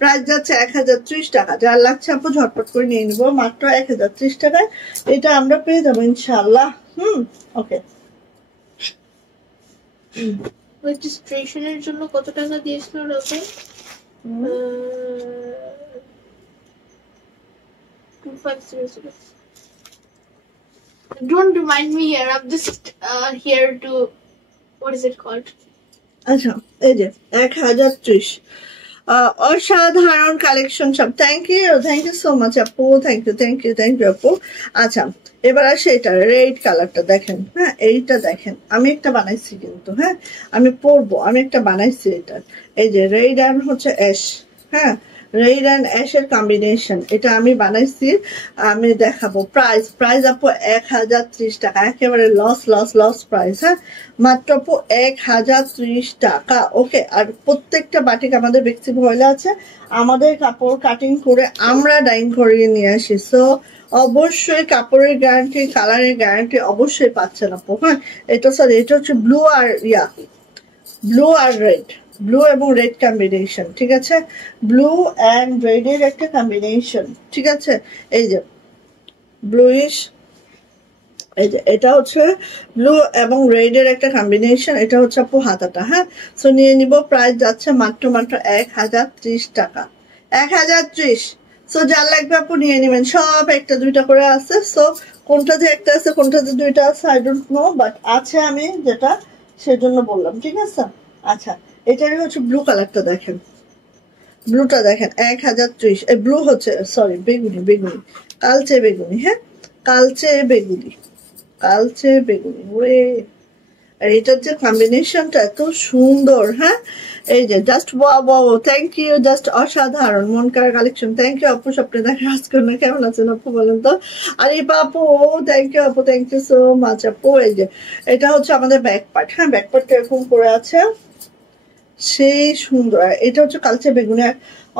প্রাইস যাচ্ছে 1030 টাকা। যার লাগছে আপু ঝটপট করে নিয়ে নিব মাত্র 1030 টাকায়। এটা আমরা পেয়ে যাবো ইনশাআল্লাহ। ওকে। রেজিস্ট্রেশনের জন্য কত টাকা দিয়েছিল রকম? 2500। Don't remind me here. I'm just here to. What is it called? আচ্ছা, এই যে 1030 অসাধারণ কালেকশন সব। থ্যাংক ইউ সো মাচ আপু, থ্যাংক ইউ আপু। আচ্ছা, এবার আসে এটা রেড কালারটা দেখেন। হ্যাঁ, এইটা দেখেন, আমি একটা বানাইছি কিন্তু। হ্যাঁ, আমি পরবো, আমি একটা বানাইছি এটা। এই যে রেড অ্যান্ড হচ্ছে অ্যাশ। হ্যাঁ, রেড অ্যান্ড অ্যাশের কম্বিনেশন, এটা আমি বানাইছি, আমি দেখাবো। প্রাইস আপু 1030 টাকা, একেবারে লস প্রাইস। হ্যাঁ, মাত্র আপু 1030 টাকা। ওকে, আর প্রত্যেকটা বাটিক আমাদের ব্যক্তি ভয়লা আছে, আমাদের কাপড় কাটিং করে আমরা ডাইং করিয়ে নিয়ে আসি। সো অবশ্যই কাপড়ের গ্যারান্টি, কালারের গ্যারান্টি অবশ্যই পাচ্ছেন আপু। হ্যাঁ, এটা হচ্ছে ব্লু আর রেড, ব্লু এবং রেড কম্বিনেশন। ঠিক আছে, ব্লু অ্যান্ড রেডের একটা কম্বিনেশন। ঠিক আছে, এই যে ব্লুইশ, এই যে এটা হচ্ছে ব্লু এবং রেডের একটা কম্বিনেশন। এটা হচ্ছে আপু হাতাটা। হ্যাঁ, সো নিয়ে নিব। প্রাইস যাচ্ছে মাত্র 1030 টাকা, 1030। সো যার লাগবে আপু নিয়ে নেবেন। সব একটা দুইটা করে আছে। সো কোনটা যে একটা আছে, কোনটা যে দুইটা আছে, আই ডোন্ট নো, বাট আছে আমি যেটা সেজন্য বললাম। ঠিক আছে, আচ্ছা, এটারই হচ্ছে ব্লু কালারটা দেখেন, ব্লুটা দেখেন 1030। এই ব্লু হচ্ছে, সরি, বেগুনি, কালচে বেগুনি। হ্যাঁ, কালচে বেগুনি ওরে। আর এটার যে কম্বিনেশনটা এত সুন্দর। হ্যাঁ, এই যে just wow, thank you, just অসাধারণ মন কার কালেকশন। থ্যাংক ইউ আপু, স্বপ্নে দেখা কাজ করুন। কেমন আছেন আপু বলেন তো? আর এই আপু, থ্যাংক ইউ সো মাচ আপু। এই যে এটা হচ্ছে আমাদের ব্যাক পার্ট। হ্যাঁ, ব্যাক পার্টটা এরকম করে আছে, সেই সুন্দর। এটা হচ্ছে কালচে বেগুনি।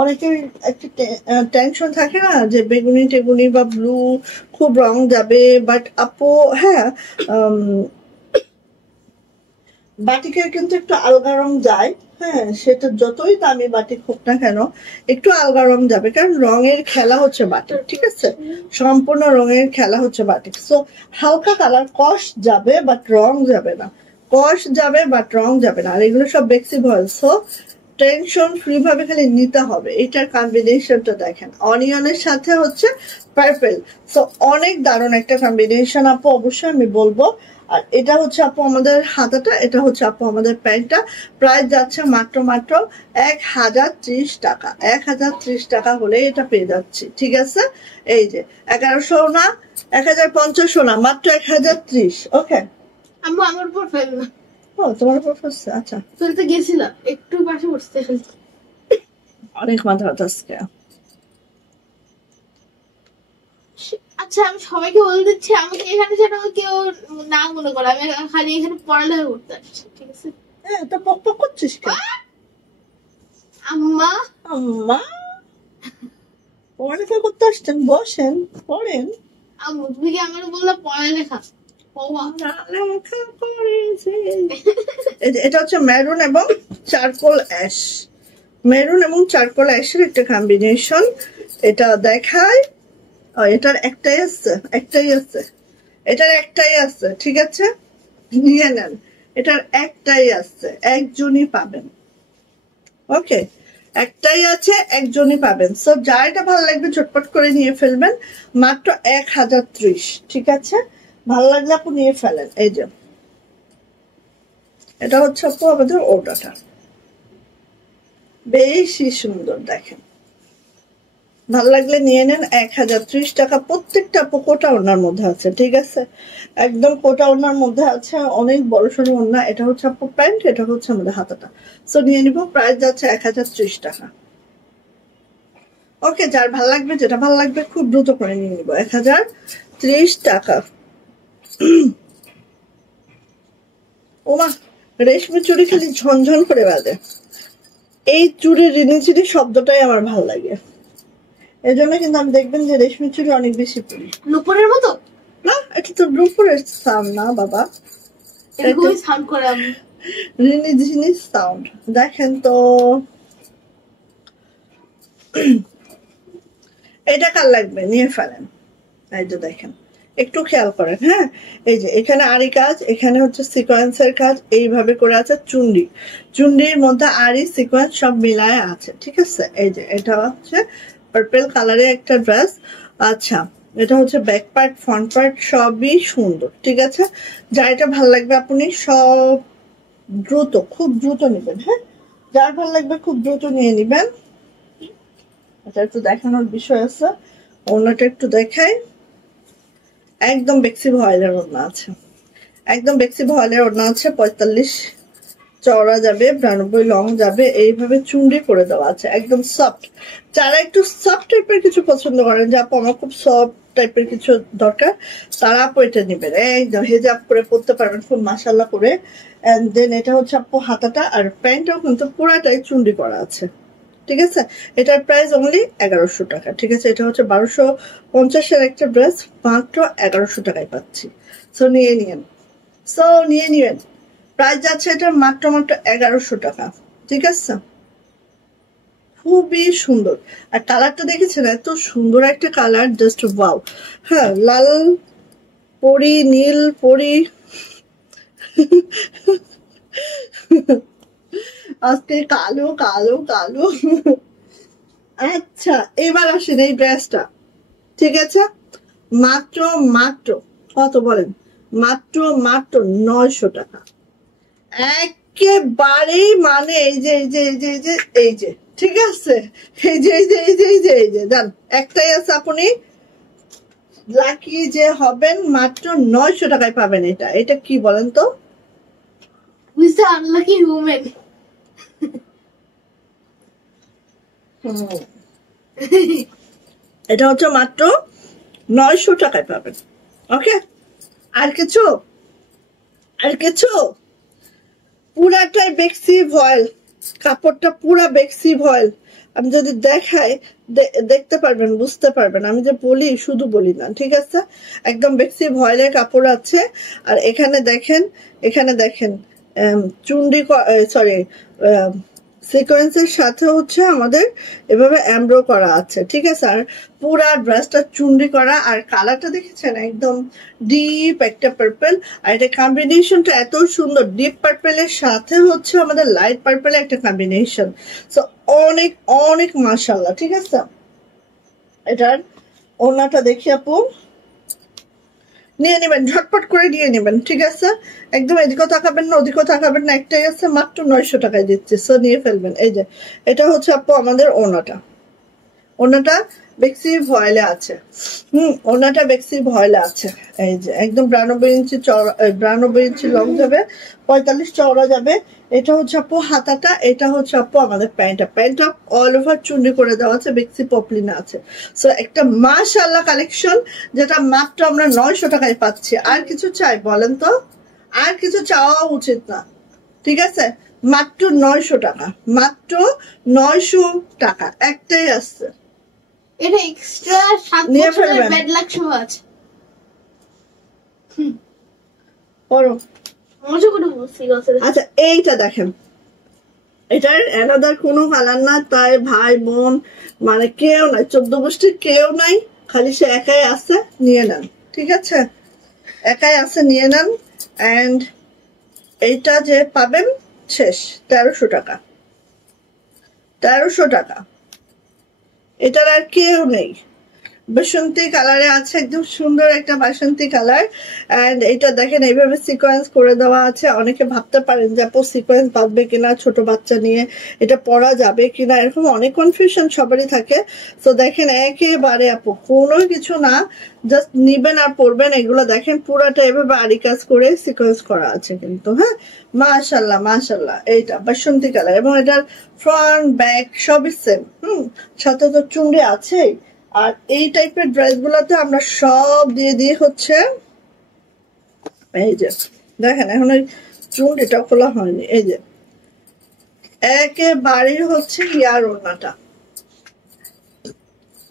অনেকের একটা টেনশন থাকে না যে বেগুনি টেগুনি বা ব্লু খুব রং যাবে, বাট আপু হ্যাঁ, বাটিকের কিন্তু একটু আলগা রং যায়। হ্যাঁ, সেটা যতই দামি বাটিক হোক না কেন, একটু আলগা রং যাবে, কারণ রঙের খেলা হচ্ছে বাটিক। ঠিক আছে, সম্পূর্ণ রঙের খেলা হচ্ছে বাটিক। সো হালকা কালার কষ যাবে, বাট রং যাবে না, আর এগুলো সব বেক্সি ভয়েল। সো টেনশন ফ্রি ভাবে খালি নিতে হবে। এটার কম্বিনেশনটা দেখেন, অনিয়নের সাথে হচ্ছে পার্পেল। সো অনেক দারুণ একটা কম্বিনেশন আপু, অবশ্যই আমি বলবো। আর এটা হচ্ছে আপু আমাদের হাতাটা, এটা হচ্ছে আপু আমাদের প্যান্টটা। প্রাইস যাচ্ছে মাত্র 1030 টাকা, 1030 টাকা হলে এটা পেয়ে যাচ্ছি। ঠিক আছে, এই যে 1100 না, 1050 না, মাত্র 1030। ওকে, আম্মু আমার উপর ফেল না। ও, তোমার উপর ফেলছে? আচ্ছা, ফেলতে গেছিলাম, একটু পাশে বসতে ফেলতে। অনেক মাথা ব্যথা আজকে। আচ্ছা, আমি সবাইকে বলে দিচ্ছি, আমাকে এখানে যেন কেউ না মনে করে আমি খালি এখানে পড়ালেখা করতে আসছি। ঠিক আছে? হ্যাঁ, তা পক করছিস কেন? আম্মা পড়ালেখা করতে আসছেন, বসেন, পড়েন। আম্মু তুমি কি আমার বললা পড়ালেখা? এটা হচ্ছে মেরুন এবং চারকোল অ্যাশের একটা কম্বিনেশন। এটা দেখায়, এটার একটাই আছে। ঠিক আছে, নিয়ে নেন, এটার একটাই আছে, একজনই পাবেন। ওকে, একটাই আছে, একজনই পাবেন। সো যা এটা ভালো লাগবে ঝটপট করে নিয়ে ফেলবেন, মাত্র 1030। ঠিক আছে, ভালো লাগলে আপু নিয়ে ফেলেন। এই যে এটা হচ্ছে আপু আমাদের ওটাটা, বেশি সুন্দর দেখেন, ভালো লাগলে নিয়ে নেন। 1030 টাকা। প্রত্যেকটা আপু কোটা ওনার মধ্যে আছে। ঠিক আছে, একদম কোটা ওনার মধ্যে আছে, অনেক বড় সড়ো ওনা। এটা হচ্ছে আপু প্যান্ট, এটা হচ্ছে আমাদের হাতাটা। সো নিয়ে নিব। প্রাইস যাচ্ছে 1030 টাকা। ওকে, যার ভালো লাগবে, যেটা ভালো লাগবে খুব দ্রুত করে নিয়ে নিব। 1030 টাকা। ওমা, রেশমি চুড়ি খালি ঝনঝন করে বাজে। এই চুড়ির রিনিচিরি শব্দটাই আমার ভালো লাগে, এই জন্য কিন্তু আমি দেখবেন যে রেশমি চুড়ি অনেক বেশি পরি। নুপুরের মতো না, এটা তো নুপুরের সাউন্ড না বাবা, এরকমই সাউন্ড করে আমি। রিনিঝিনি সাউন্ড দেখেন তো। এটা কার লাগবে নিয়ে ফেলেন। এই যে দেখেন, একটু খেয়াল করেন। হ্যাঁ, এই যে এখানে আরি কাজ, এখানে হচ্ছে সিকোয়েন্সের কাজ, এইভাবে করে আছে। চুন্ডির মধ্যে আরি সিকোয়েন্স সব মিলায় আছে। ঠিক আছে, এই যে এটা হচ্ছে পার্পল কালারের একটা ড্রেস। আচ্ছা, এটা হচ্ছে ব্যাক পার্ট, ফ্রন্ট পার্ট সবই সুন্দর, ঠিক আছে। যার এটা ভালো লাগবে আপনি সব দ্রুত, খুব দ্রুত নেবেন, হ্যাঁ, যার ভালো লাগবে খুব দ্রুত নিয়ে নেবেন। এটা একটু দেখানোর বিষয় আছে, ওনাটা একটু দেখাই। একদম বেক্সি ভয়েলের ওড়না আছে, একদম বেক্সি ভয়েলের ওড়না আছে। 45 চওড়া যাবে, 92 লং যাবে, এইভাবে চুন্ডি করে দেওয়া আছে, একদম সফট। যারা একটু সফট টাইপের কিছু পছন্দ করেন, যে আপু আমার খুব সফট টাইপের কিছু দরকার, তারা আপু এটা নেবেন, একদম হেজাব করে পরতে পারবেন খুব মাশাআল্লাহ করে। এন্ড দেন এটা হচ্ছে আপু হাতাটা, আর প্যান্টটাও কিন্তু পুরাটাই চুন্ডি করা আছে, ঠিক আছে। এটার প্রাইস অনলি 1100 টাকা, ঠিক আছে। এটা হচ্ছে 1250-এর একটা ড্রেস, মাত্র 1100 টাকায় পাচ্ছি। সো নিয়ে নিয়েন, সো নিয়ে নিবেন। প্রাইস যাচ্ছে এটা মাত্র 1100 টাকা, ঠিক আছে। খুবই সুন্দর, আর কালারটা দেখেছেন, এত সুন্দর একটা কালার, জাস্ট ওয়াও। হ্যাঁ, লাল পরি, নীল পরি, আজকে কালো কালো কালো। আচ্ছা, এবার আসেন এই ড্রেসটা, ঠিক আছে। মাত্র মাত্র কত বলেন? মাত্র মাত্র 900 টাকা, একেবারেই মানে এই যে এই যে এই যে এই যে এই যে, ঠিক আছে। এই যে এই যে এই যে এই যে এই যে জান, একটাই আছে, আপনি লাকি যে হবেন, মাত্র 900 টাকায় পাবেন এটা। এটা কি বলেন তো? Who's the unlucky woman? এটা হচ্ছে মাত্র 900 টাকায় পাবেন, ওকে। আর কিছু, আর কিছু, পুরাটাই বেক্সি ভয়েল, কাপড়টা পুরা বেক্সি ভয়েল। আমি যদি দেখাই দেখতে পারবেন, বুঝতে পারবেন, আমি যে বলি শুধু বলি না, ঠিক আছে। একদম বেক্সি ভয়েলের কাপড় আছে। আর এখানে দেখেন, এখানে দেখেন চুন্ডি, সরি সিকোয়েন্সের সাথে হচ্ছে আমাদের এভাবে এমব্রো করা আছে, ঠিক আছে। আর পুরা ড্রেসটা চুন্ডি করা, আর কালারটা দেখেছেন একদম ডিপ একটা পার্পল, আর এটা কম্বিনেশনটা এত সুন্দর, ডিপ পার্পলের সাথে হচ্ছে আমাদের লাইট পার্পলের একটা কম্বিনেশন। সো অনেক অনেক মাশাআল্লাহ, ঠিক আছে। এটার ওড়নাটা দেখি আপু, নিয়ে নেবেন, ঝটপট করে নিয়ে নেবেন, ঠিক আছে। একদম এদিকেও তাকাবেন না, ওদিকেও তাকাবেন না, একটাই আছে, মাত্র 900 টাকায় দিচ্ছি। সো নিয়ে ফেলবেন। এই যে এটা হচ্ছে আপু আমাদের ওড়নাটা, ওড়নাটা বেক্সি ভয়েলে আছে, ওড়নাটা বেক্সি ভয়েলে আছে। এই যে একদম 92 ইঞ্চি চওড়া, 92 ইঞ্চি লং যাবে, 45 চওড়া যাবে। এটা হচ্ছে আপু হাতাটা, এটা হচ্ছে আপু আমাদের প্যান্টটা। প্যান্টটা অল ওভার চুন্ডি করে দেওয়া আছে, বেক্সি পপলিনা আছে। সো একটা মাশাআল্লাহ কালেকশন, যেটা মাত্র আমরা 900 টাকায় পাচ্ছি। আর কিছু চাই বলেন তো? আর কিছু চাওয়া উচিত না, ঠিক আছে। মাত্র 900 টাকা, মাত্র 900 টাকা, একটাই আসছে। এটা এক্সট্রা 7 বছরের ব্যাড লাক শো আছে। পরো, মজা করে বলছি কথা। আচ্ছা এইটা দেখেন, এটার আলাদা কোনো কালার না, তাই ভাই বোন মানে কেউ নাই, 14 গোষ্ঠীর কেউ নাই, খালি সে একাই আছে, নিয়ে নেন, ঠিক আছে। একাই আছে, নিয়ে নেন। এন্ড এইটা যে পাবেন শেষ 1300 টাকা, 1300 টাকা। এটার আর কেউ নেই। বাসন্তী কালারে আছে, একদম সুন্দর একটা বাসন্তী কালার। এন্ড এটা দেখেন এইভাবে সিকোয়েন্স করে দেওয়া আছে। অনেকে ভাবতে পারেন যে আপু সিকোয়েন্স বাঁধবে কিনা, ছোট বাচ্চা নিয়ে এটা পরা যাবে কিনা, এরকম অনেক কনফিউশন সবারই থাকে। তো দেখেন একেবারে আপু কোনো কিছু না, জাস্ট নিবেন আর পরবেন। এগুলো দেখেন পুরাটা এভাবে আরি কাজ করে সিকোয়েন্স করা আছে কিন্তু, হ্যাঁ মাশাআল্লাহ মাশাআল্লাহ। এইটা বাসন্তী কালার, এবং এটার ফ্রন্ট ব্যাক সবই সেম, সাথে তো চুন্ডি আছেই। আর এই টাইপের ড্রেস গুলাতে আমরা সব দিয়ে দিয়ে হচ্ছে, এই যে দেখেন এখন ওই চুন্ডিটা খোলা হয়নি, এই যে একেবারে হচ্ছে ইয়ার ওড়নাটা,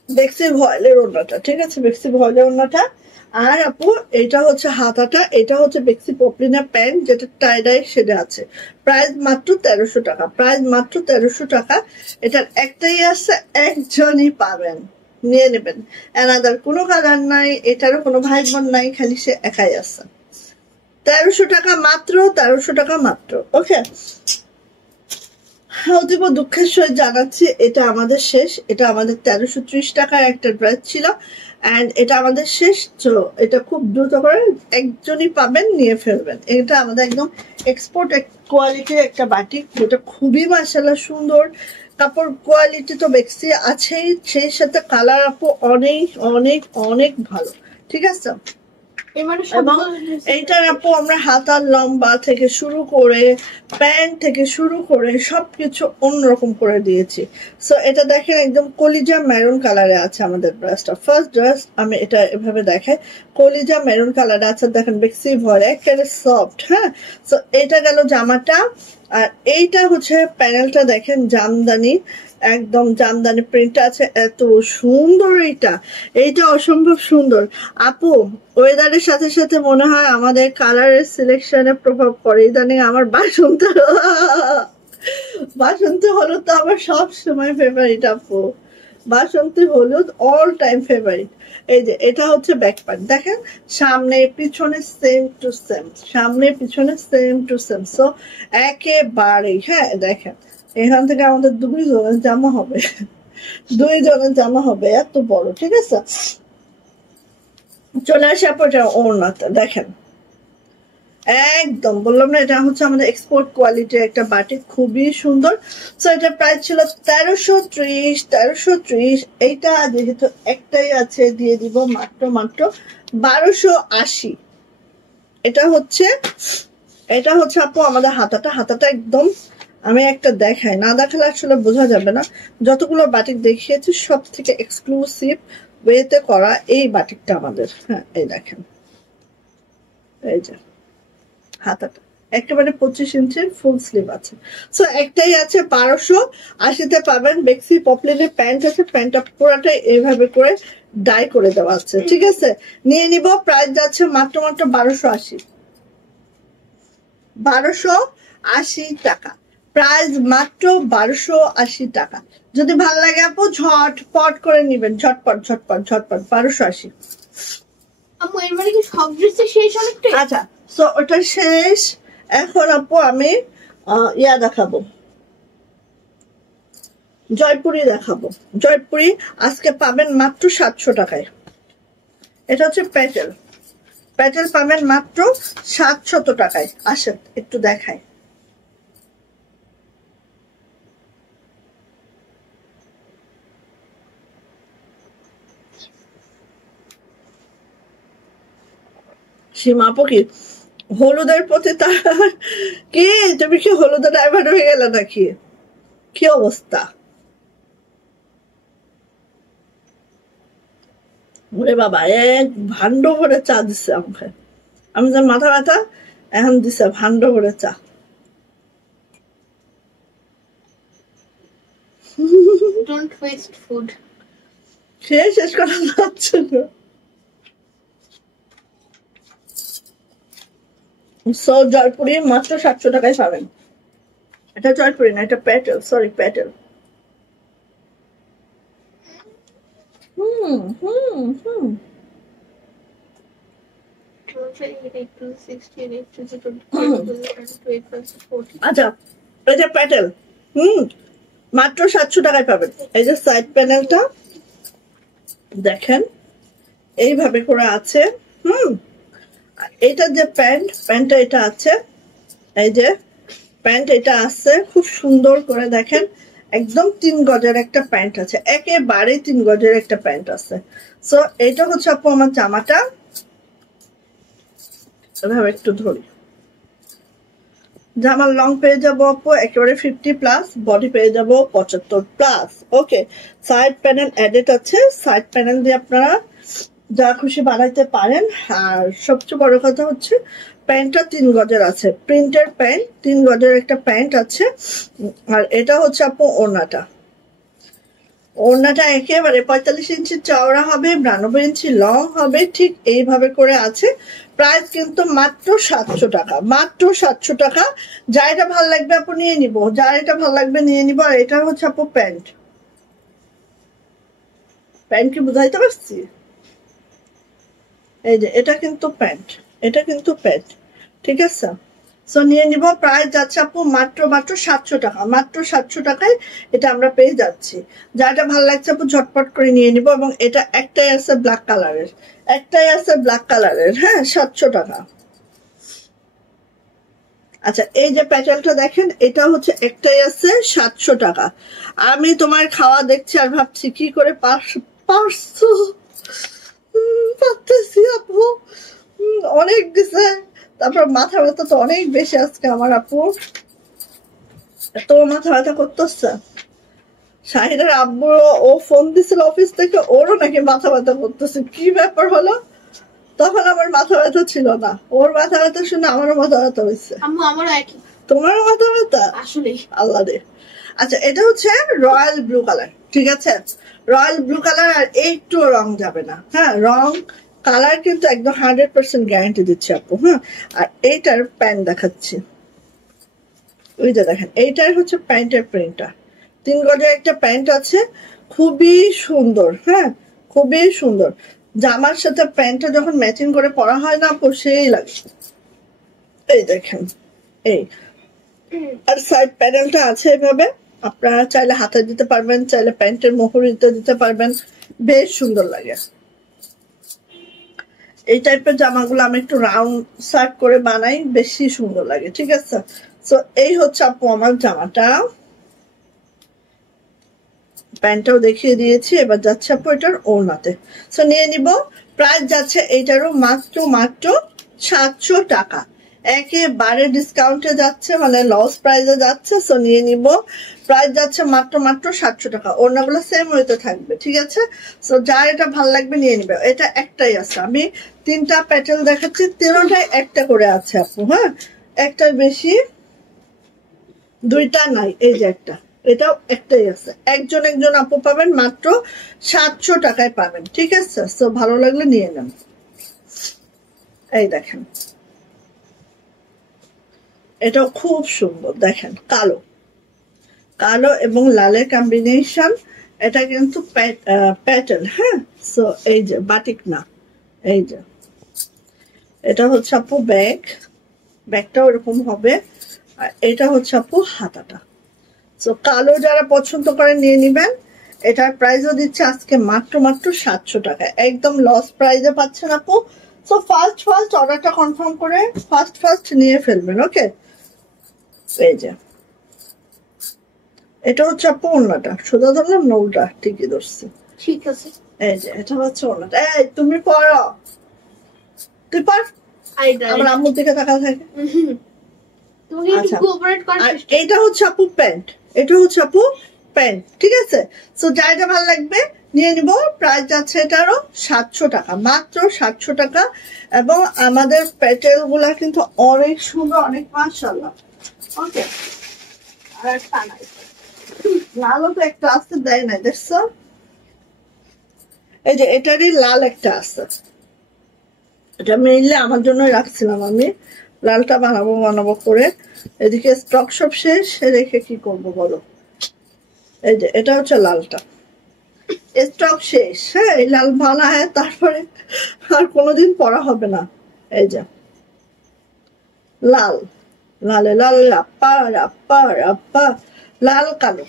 বেক্সি ভয়েলের ওড়নাটা, ঠিক আছে, বেক্সি ভয়েলের ওড়নাটা। আর আপু এটা হচ্ছে হাতাটা, এটা হচ্ছে বেক্সি পপলিনা প্যান্ট, যেটা টাইডাই শেডে আছে। প্রাইস মাত্র 1300 টাকা, প্রাইস মাত্র 1300 টাকা। এটার একটাই আছে, একজনই পাবেন, নিয়ে নেবেন। অ্যানাদার কোনো কালার নাই, এটারও কোনো ভাই বোন নাই, খালি সে একাই আছে। 1300 টাকা মাত্র, 1300 টাকা মাত্র, ওকে। অতীব দুঃখের সহিত জানাচ্ছি এটা আমাদের শেষ। এটা আমাদের 1330 টাকার একটা ড্রেস ছিল অ্যান্ড এটা আমাদের শেষ। তো এটা খুব দ্রুত করে একজনই পাবেন, নিয়ে ফেলবেন। এটা আমাদের একদম এক্সপোর্ট কোয়ালিটির একটা বাটিক, যেটা খুবই মাশাআল্লাহ সুন্দর। কাপড় কোয়ালিটি তো বেক্সি আছেই, সেই সাথে কালার আপু অনেক অনেক অনেক ভালো, ঠিক আছে। এবং এইটার আপু আমরা হাতার লম্বা থেকে শুরু করে প্যান্ট থেকে শুরু করে সবকিছু অন্যরকম করে দিয়েছি। সো এটা দেখেন একদম কলিজা মেরুন কালারে আছে আমাদের ড্রেসটা। ফার্স্ট ড্রেস আমি এটা এভাবে দেখাই, কলিজা মেরুন কালারে আছে। দেখেন বেক্সি ভরে একেবারে সফট। হ্যাঁ, সো এটা গেল জামাটা। আর এইটা হচ্ছে প্যানেলটা দেখেন, জামদানি, একদম জামদানি প্রিন্ট আছে, এত সুন্দর। এইটা অসম্ভব সুন্দর আপু। ওয়েদারের সাথে সাথে মনে হয় আমাদের কালারের সিলেকশনে প্রভাব পড়ে। ইদানিং আমার বাসন্তী হলুদ তো আমার সব সময় ফেভারিট আপু। বাসন্তী হলুদ অল টাইম ফেভারিট। এই যে এটা হচ্ছে ব্যাক পার্ট, দেখেন সামনে পিছনে সেম টু সেম, সামনে পিছনে সেম টু সেম। সো একেবারেই, হ্যাঁ দেখেন এখান থেকে আমাদের 2 জনের জামা হবে, 2 জনের জামা হবে, এত বড়, ঠিক আছে। চলে আসে আপনার ওড়নাটা দেখেন, একদম বললাম না, এটা হচ্ছে আমাদের এক্সপোর্ট কোয়ালিটির একটা বাটিক, খুবই সুন্দর। সো এটার প্রাইস ছিল 1330। এইটা যেহেতু একটাই আছে দিয়ে দিব মাত্র 1280। এটা হচ্ছে আপু আমাদের হাতাটা একদম, আমি একটা দেখাই, না দেখালে আসলে বোঝা যাবে না। যতগুলো বাটিক দেখিয়েছি সব থেকে এক্সক্লুসিভ ওয়েতে করা এই বাটিকটা আমাদের। হ্যাঁ এই দেখেন, এই যে হাতাটা একেবারে 25 ইঞ্চির ফুল স্লিভ আছে। সো একটাই আছে 1280-তে পাবেন। বেক্সি পপলিনের প্যান্ট আছে, প্যান্টটা পুরাটাই এইভাবে করে ডাই করে দেওয়া আছে, ঠিক আছে। নিয়ে নিব, প্রাইস যাচ্ছে মাত্র 1280 টাকা। প্রাইস মাত্র 1280 টাকা। যদি ভালো লাগে আপু ঝটপট করে নিবেন, ঝটপট 1280। আপু এর মানে কি সব ড্রেসে শেষ অনেকটাই? আচ্ছা, সো ওটা শেষ। এখন আপু আমি ইয়া দেখাবো, জয়পুরি দেখাবো। জয়পুরি আজকে পাবেন মাত্র 700 টাকায়। এটা হচ্ছে প্যাটেল পাবেন মাত্র 700 টাকায়। আসেন একটু দেখাই। সীমা আপু কি হলুদের প্রতি তার কি, তুমি কি হলুদের ডাইভার্ট হয়ে গেলে নাকি? কি অবস্থা? ওরে বাবা, এক ভান্ড ভরে চা দিচ্ছে আমাকে। আমি যে মাথা ব্যথা, এখন দিছে ভান্ড ভরে চা। Don't waste food. খেয়ে শেষ করা যাচ্ছে না। সো জয়পুরি মাত্র 700 টাকায় পাবেন। এটা জয়পুরি না, এটা প্যাটেল, সরি প্যাটেল। আচ্ছা, এই যে প্যাটেল, মাত্র 700 টাকায় পাবেন। এই যে সাইড প্যানেলটা দেখেন এইভাবে করে আছে। এটা যে প্যান্টটা এটা আছে, এই যে প্যান্ট এটা আছে, খুব সুন্দর করে দেখেন, একদম 3 গজের একটা প্যান্ট আছে, একেবারে 3 গজের একটা প্যান্ট আছে। সো এটা হচ্ছে আপু আমার জামাটা, এভাবে একটু ধরি। জামার লং পেয়ে যাবো আপু একেবারে 50+, বডি পেয়ে যাবো 75+। ওকে, সাইড প্যানেল এডেড আছে, সাইড প্যানেল দিয়ে আপনারা যা খুশি বানাইতে পারেন। আর সবচেয়ে বড় কথা হচ্ছে প্যান্টটা 3 গজের আছে, প্রিন্টের প্যান্ট, 3 গজের একটা প্যান্ট আছে। আর এটা হচ্ছে আপু ওড়নাটা একেবারে 45 ইঞ্চি চওড়া হবে, 92 ইঞ্চি লং হবে, ঠিক এইভাবে করে আছে। প্রাইস কিন্তু মাত্র 700 টাকা, মাত্র 700 টাকা। যা এটা ভালো লাগবে আপু নিয়ে নিব, যা এটা ভালো লাগবে নিয়ে নিব। আর এটা হচ্ছে আপু প্যান্ট কি বুঝাইতে পারছি? এই যে এটা কিন্তু প্যান্ট, ঠিক আছে। সো নিয়ে নিব। প্রাইস যাচ্ছে আপু মাত্র 700 টাকা, মাত্র 700 টাকায় এটা আমরা পেয়ে যাচ্ছি। যাটা ভালো লাগছে আপু ঝটপট করে নিয়ে নিব। এবং এটা একটাই আছে ব্ল্যাক কালারের, একটাই আছে ব্ল্যাক কালারের, হ্যাঁ 700 টাকা। আচ্ছা এই যে প্যাটেলটা দেখেন, এটা হচ্ছে একটাই আছে 700 টাকা। আমি তোমার খাওয়া দেখছি আর ভাবছি কি করে পারছো, পারতেছি আপু, অনেক দিছে। তারপর মাথা ব্যথা তো অনেক বেশি আজকে আমার আপু, এত মাথা ব্যথা করতেছে। শাহিদের আব্বু ও ফোন দিছিল অফিস থেকে, ওরও নাকি মাথা ব্যথা করতেছে। কি ব্যাপার হলো? তখন আমার মাথা ব্যথা ছিল না, ওর মাথা ব্যথা শুনে আমারও মাথা ব্যথা হয়েছে। আমারও একই। তোমারও মাথা ব্যথা? আসলে আল্লাহ রে। আচ্ছা এটা হচ্ছে রয়্যাল ব্লু কালার, ঠিক আছে? রয়্যাল ব্লু কালার, আর একটু রং যাবে না, হ্যাঁ রং কালার কিন্তু একদম 100% গ্যারান্টি দিচ্ছি আপু, হ্যাঁ। আর এইটার প্যান্ট দেখাচ্ছি, ওই যে দেখেন এইটার হচ্ছে প্যান্টের প্রিন্টটা, 3 গজের একটা প্যান্ট আছে, খুবই সুন্দর, হ্যাঁ খুবই সুন্দর। জামার সাথে প্যান্টটা যখন ম্যাচিং করে পরা হয় না আপু, সেই লাগে। এই দেখেন এই, আর সাইড প্যানেলটা আছে এভাবে, আপনারা চাইলে হাতে দিতে পারবেন, চাইলে প্যান্টের মোহরিতে দিতে পারবেন, বেশ সুন্দর লাগে। এই টাইপের জামাগুলো আমি একটু রাউন্ড সার্ট করে বানাই, বেশি সুন্দর লাগে, ঠিক আছে? সো এই হচ্ছে আপু আমার জামাটা, প্যান্টটাও দেখিয়ে দিয়েছি। এবার যাচ্ছে আপু এটার ওড়নাতে। সো নিয়ে নিব। প্রাইস যাচ্ছে এইটারও মাত্র 700 টাকা, একেবারে ডিসকাউন্টে যাচ্ছে, মানে লস প্রাইসে যাচ্ছে। সো নিয়ে নিব। প্রাইস যাচ্ছে মাত্র 700 টাকা। ওড়নাগুলো সেম ওয়েতে থাকবে, ঠিক আছে? সো যার এটা ভালো লাগবে নিয়ে নিবে। এটা একটাই আছে, আমি 3টা প্যাটেল দেখাচ্ছি, 3টাই একটা করে আছে আপু, হ্যাঁ একটার বেশি 2টা নাই, এই যে একটা, এটাও একটাই আছে। একজন আপু পাবেন, মাত্র 700 টাকায় পাবেন, ঠিক আছে? সো ভালো লাগলে নিয়ে নেন। এই দেখেন এটাও খুব সুন্দর, দেখেন কালো কালো এবং লালের কম্বিনেশন, এটা কিন্তু প্যাটার্ন, হ্যাঁ। সো এই যে বাটিক না, এই যে এটা হচ্ছে আপু ব্যাগটাও এরকম হবে, আর এটা হচ্ছে আপু হাতাটা। সো কালো যারা পছন্দ করে নিয়ে নিবেন। এটার প্রাইসও দিচ্ছে আজকে মাত্র 700 টাকা, একদম লস প্রাইসে পাচ্ছেন আপু। সো ফার্স্ট অর্ডারটা কনফার্ম করে ফার্স্ট নিয়ে ফেলবেন, ওকে? এই যে এটা হচ্ছে আপু ওড়নাটা, সোজা ধরলাম না উল্টা? ঠিকই ধরছি, ঠিক আছে। এই যে এটা হচ্ছে ওড়নাটা। এই তুমি পড়ো, তুই পার, আমার আম্মুর দিকে তাকা থাকে। আর এটা হচ্ছে আপু প্যান্ট, এটা হচ্ছে আপু প্যান্ট, ঠিক আছে? সো যাইটা ভালো লাগবে নিয়ে নিব। প্রাইস যাচ্ছে এটারও 700 টাকা, মাত্র 700 টাকা। এবং আমাদের প্যাটেল গুলা কিন্তু অনেক সুন্দর, অনেক মাশাআল্লাহ, ওকে? আর একটা নাই, লালও তো একটা আছে, দেয় নাই, দেখছো? এই যে এটারই লাল একটা আছে, এটা মেইনলি আমার জন্যই রাখছিলাম আমি, লালটা বানাবো করে। এদিকে স্টক সব শেষ, রেখে কি করব বলো? এই যে এটা হচ্ছে লালটা, স্টক শেষ, হ্যাঁ এই লাল বানায় তারপরে আর কোনোদিন পরা হবে না। এই যে লাল, লালে লাল রাপ্পা রাপ্পা রাপ্পা, লাল কালো,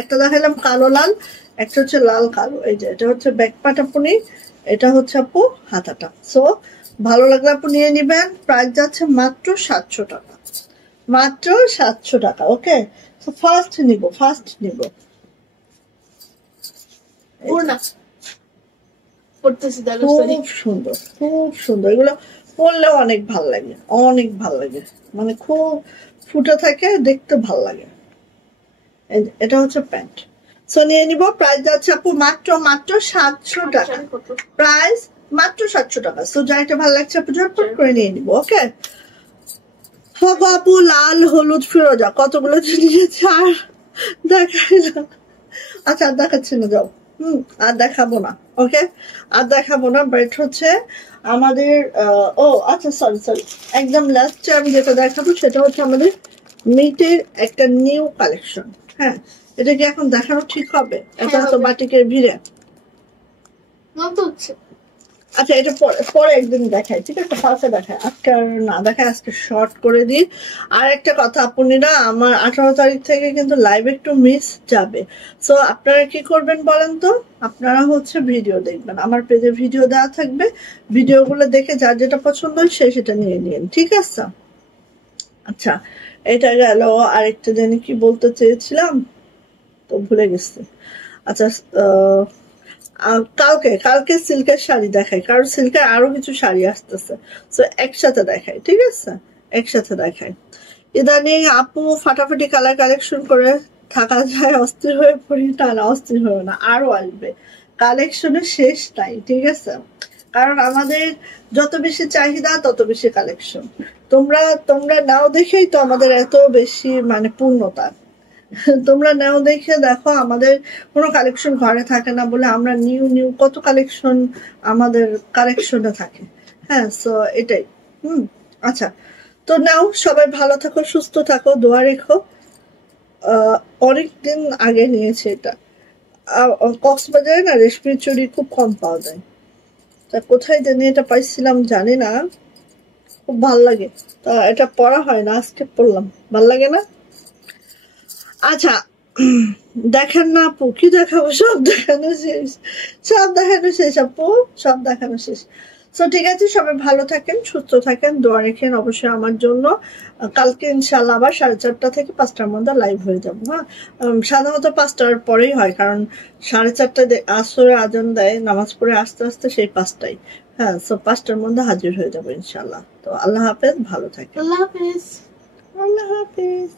একটা দেখালাম কালো লাল, একটা হচ্ছে লাল কালো। এই যে এটা হচ্ছে ব্যাক পার্ট আপু, এটা হচ্ছে আপু হাতাটা। সো ভালো লাগলে আপু নিয়ে নিবেন। প্রাইস যাচ্ছে মাত্র 700 টাকা, মাত্র 700 টাকা, ওকে? সো ফার্স্ট নিব। খুব সুন্দর, এগুলো পরলেও অনেক ভাল লাগে, অনেক ভাল লাগে, মানে খুব ফুটে থাকে, দেখতে ভাল লাগে। এটা হচ্ছে প্যান্ট। সো নিয়ে নিব। প্রাইস যাচ্ছে আপু মাত্র 700 টাকা, প্রাইস মাত্র 700 টাকা। সো যা এটা ভালো লাগছে আপু ঝটপট করে নিয়ে নিব, ওকে? হবে আপু লাল হলুদ ফিরোজা কতগুলো নিয়েছে, আর দেখাইলাম। আচ্ছা আর দেখাচ্ছি না, যাও। আর দেখাবো না, ওকে? আর দেখাবো না। বাট হচ্ছে আমাদের ও আচ্ছা সরি, একদম লাস্টে আমি যেটা দেখাবো সেটা হচ্ছে আমাদের মিটের একটা নিউ কালেকশন, হ্যাঁ। এটা কি এখন দেখানো ঠিক হবে? এটা তো বাটিকের ভিড়ে আচ্ছা এটা পরে পরে একদিন দেখাই, ঠিক আছে? ফার্স্টে দেখাই, আজকে আর না দেখাই, আজকে শর্ট করে দিই। আর একটা কথা আপুনিরা, আমার 18 তারিখ থেকে কিন্তু লাইভ একটু মিস যাবে। সো আপনারা কি করবেন বলেন তো? আপনারা হচ্ছে ভিডিও দেখবেন, আমার পেজে ভিডিও দেওয়া থাকবে, ভিডিওগুলো দেখে যার যেটা পছন্দ হয় সে সেটা নিয়ে নিন, ঠিক আছে? আচ্ছা এটা গেল। আরেকটা জানি কি বলতে চেয়েছিলাম তো ভুলে গেছি। আচ্ছা কালকে কালকে সিল্কের শাড়ি দেখাই, কারণ সিল্কের আরো কিছু শাড়ি আসতেছে, তো একসাথে দেখাই, ঠিক আছে? একসাথে দেখাই। ইদানিং আপু ফাটাফাটি কালার কালেকশন করে থাকা যায়, অস্থির হয়ে পড়ি। না অস্থির হয়ে না, আরো আসবে, কালেকশনের শেষ নাই, ঠিক আছে? কারণ আমাদের যত বেশি চাহিদা তত বেশি কালেকশন। তোমরা তোমরা নাও দেখেই তো আমাদের এত বেশি মানে পূর্ণতা। তোমরা নাও দেখে দেখো, আমাদের কোনো কালেকশন ঘরে থাকে না বলে আমরা নিউ নিউ কত কালেকশন আমাদের কালেকশনে থাকে। হ্যাঁ, সো এটাই। আচ্ছা, তো নাও সবাই ভালো থাকো, সুস্থ থাকো, দোয়া রেখো। অনেকদিন আগে নিয়েছে এটা। কক্সবাজারে না রেশমি চুড়ি খুব কম পাওয়া যায়, তা কোথায় জানি এটা পাইছিলাম জানি না, খুব ভাল লাগে। তা এটা পরা হয় না, আজকে পরলাম, ভাল লাগে না। আচ্ছা দেখেন না আপু, কি দেখাবো? সব দেখানো শেষ, সব দেখানো শেষ আপু, সব দেখানো শেষ। তো ঠিক আছে, সবাই ভালো থাকেন, সুস্থ থাকেন, দোয়া রেখেন অবশ্যই আমার জন্য। কালকে ইনশাল্লাহ আবার 4:30 থেকে 5টার মধ্যে লাইভ হয়ে যাবো। হ্যাঁ, সাধারণত 5টার পরেই হয়, কারণ 4:30টায় আসরে আজান দেয়, নামাজ পড়ে আস্তে আস্তে সেই 5টায়। হ্যাঁ, তো 5টার মধ্যে হাজির হয়ে যাবো ইনশাল্লাহ। তো আল্লাহ হাফেজ, ভালো থাকেন। আল্লাহ হাফেজ। আল্লাহ হাফেজ।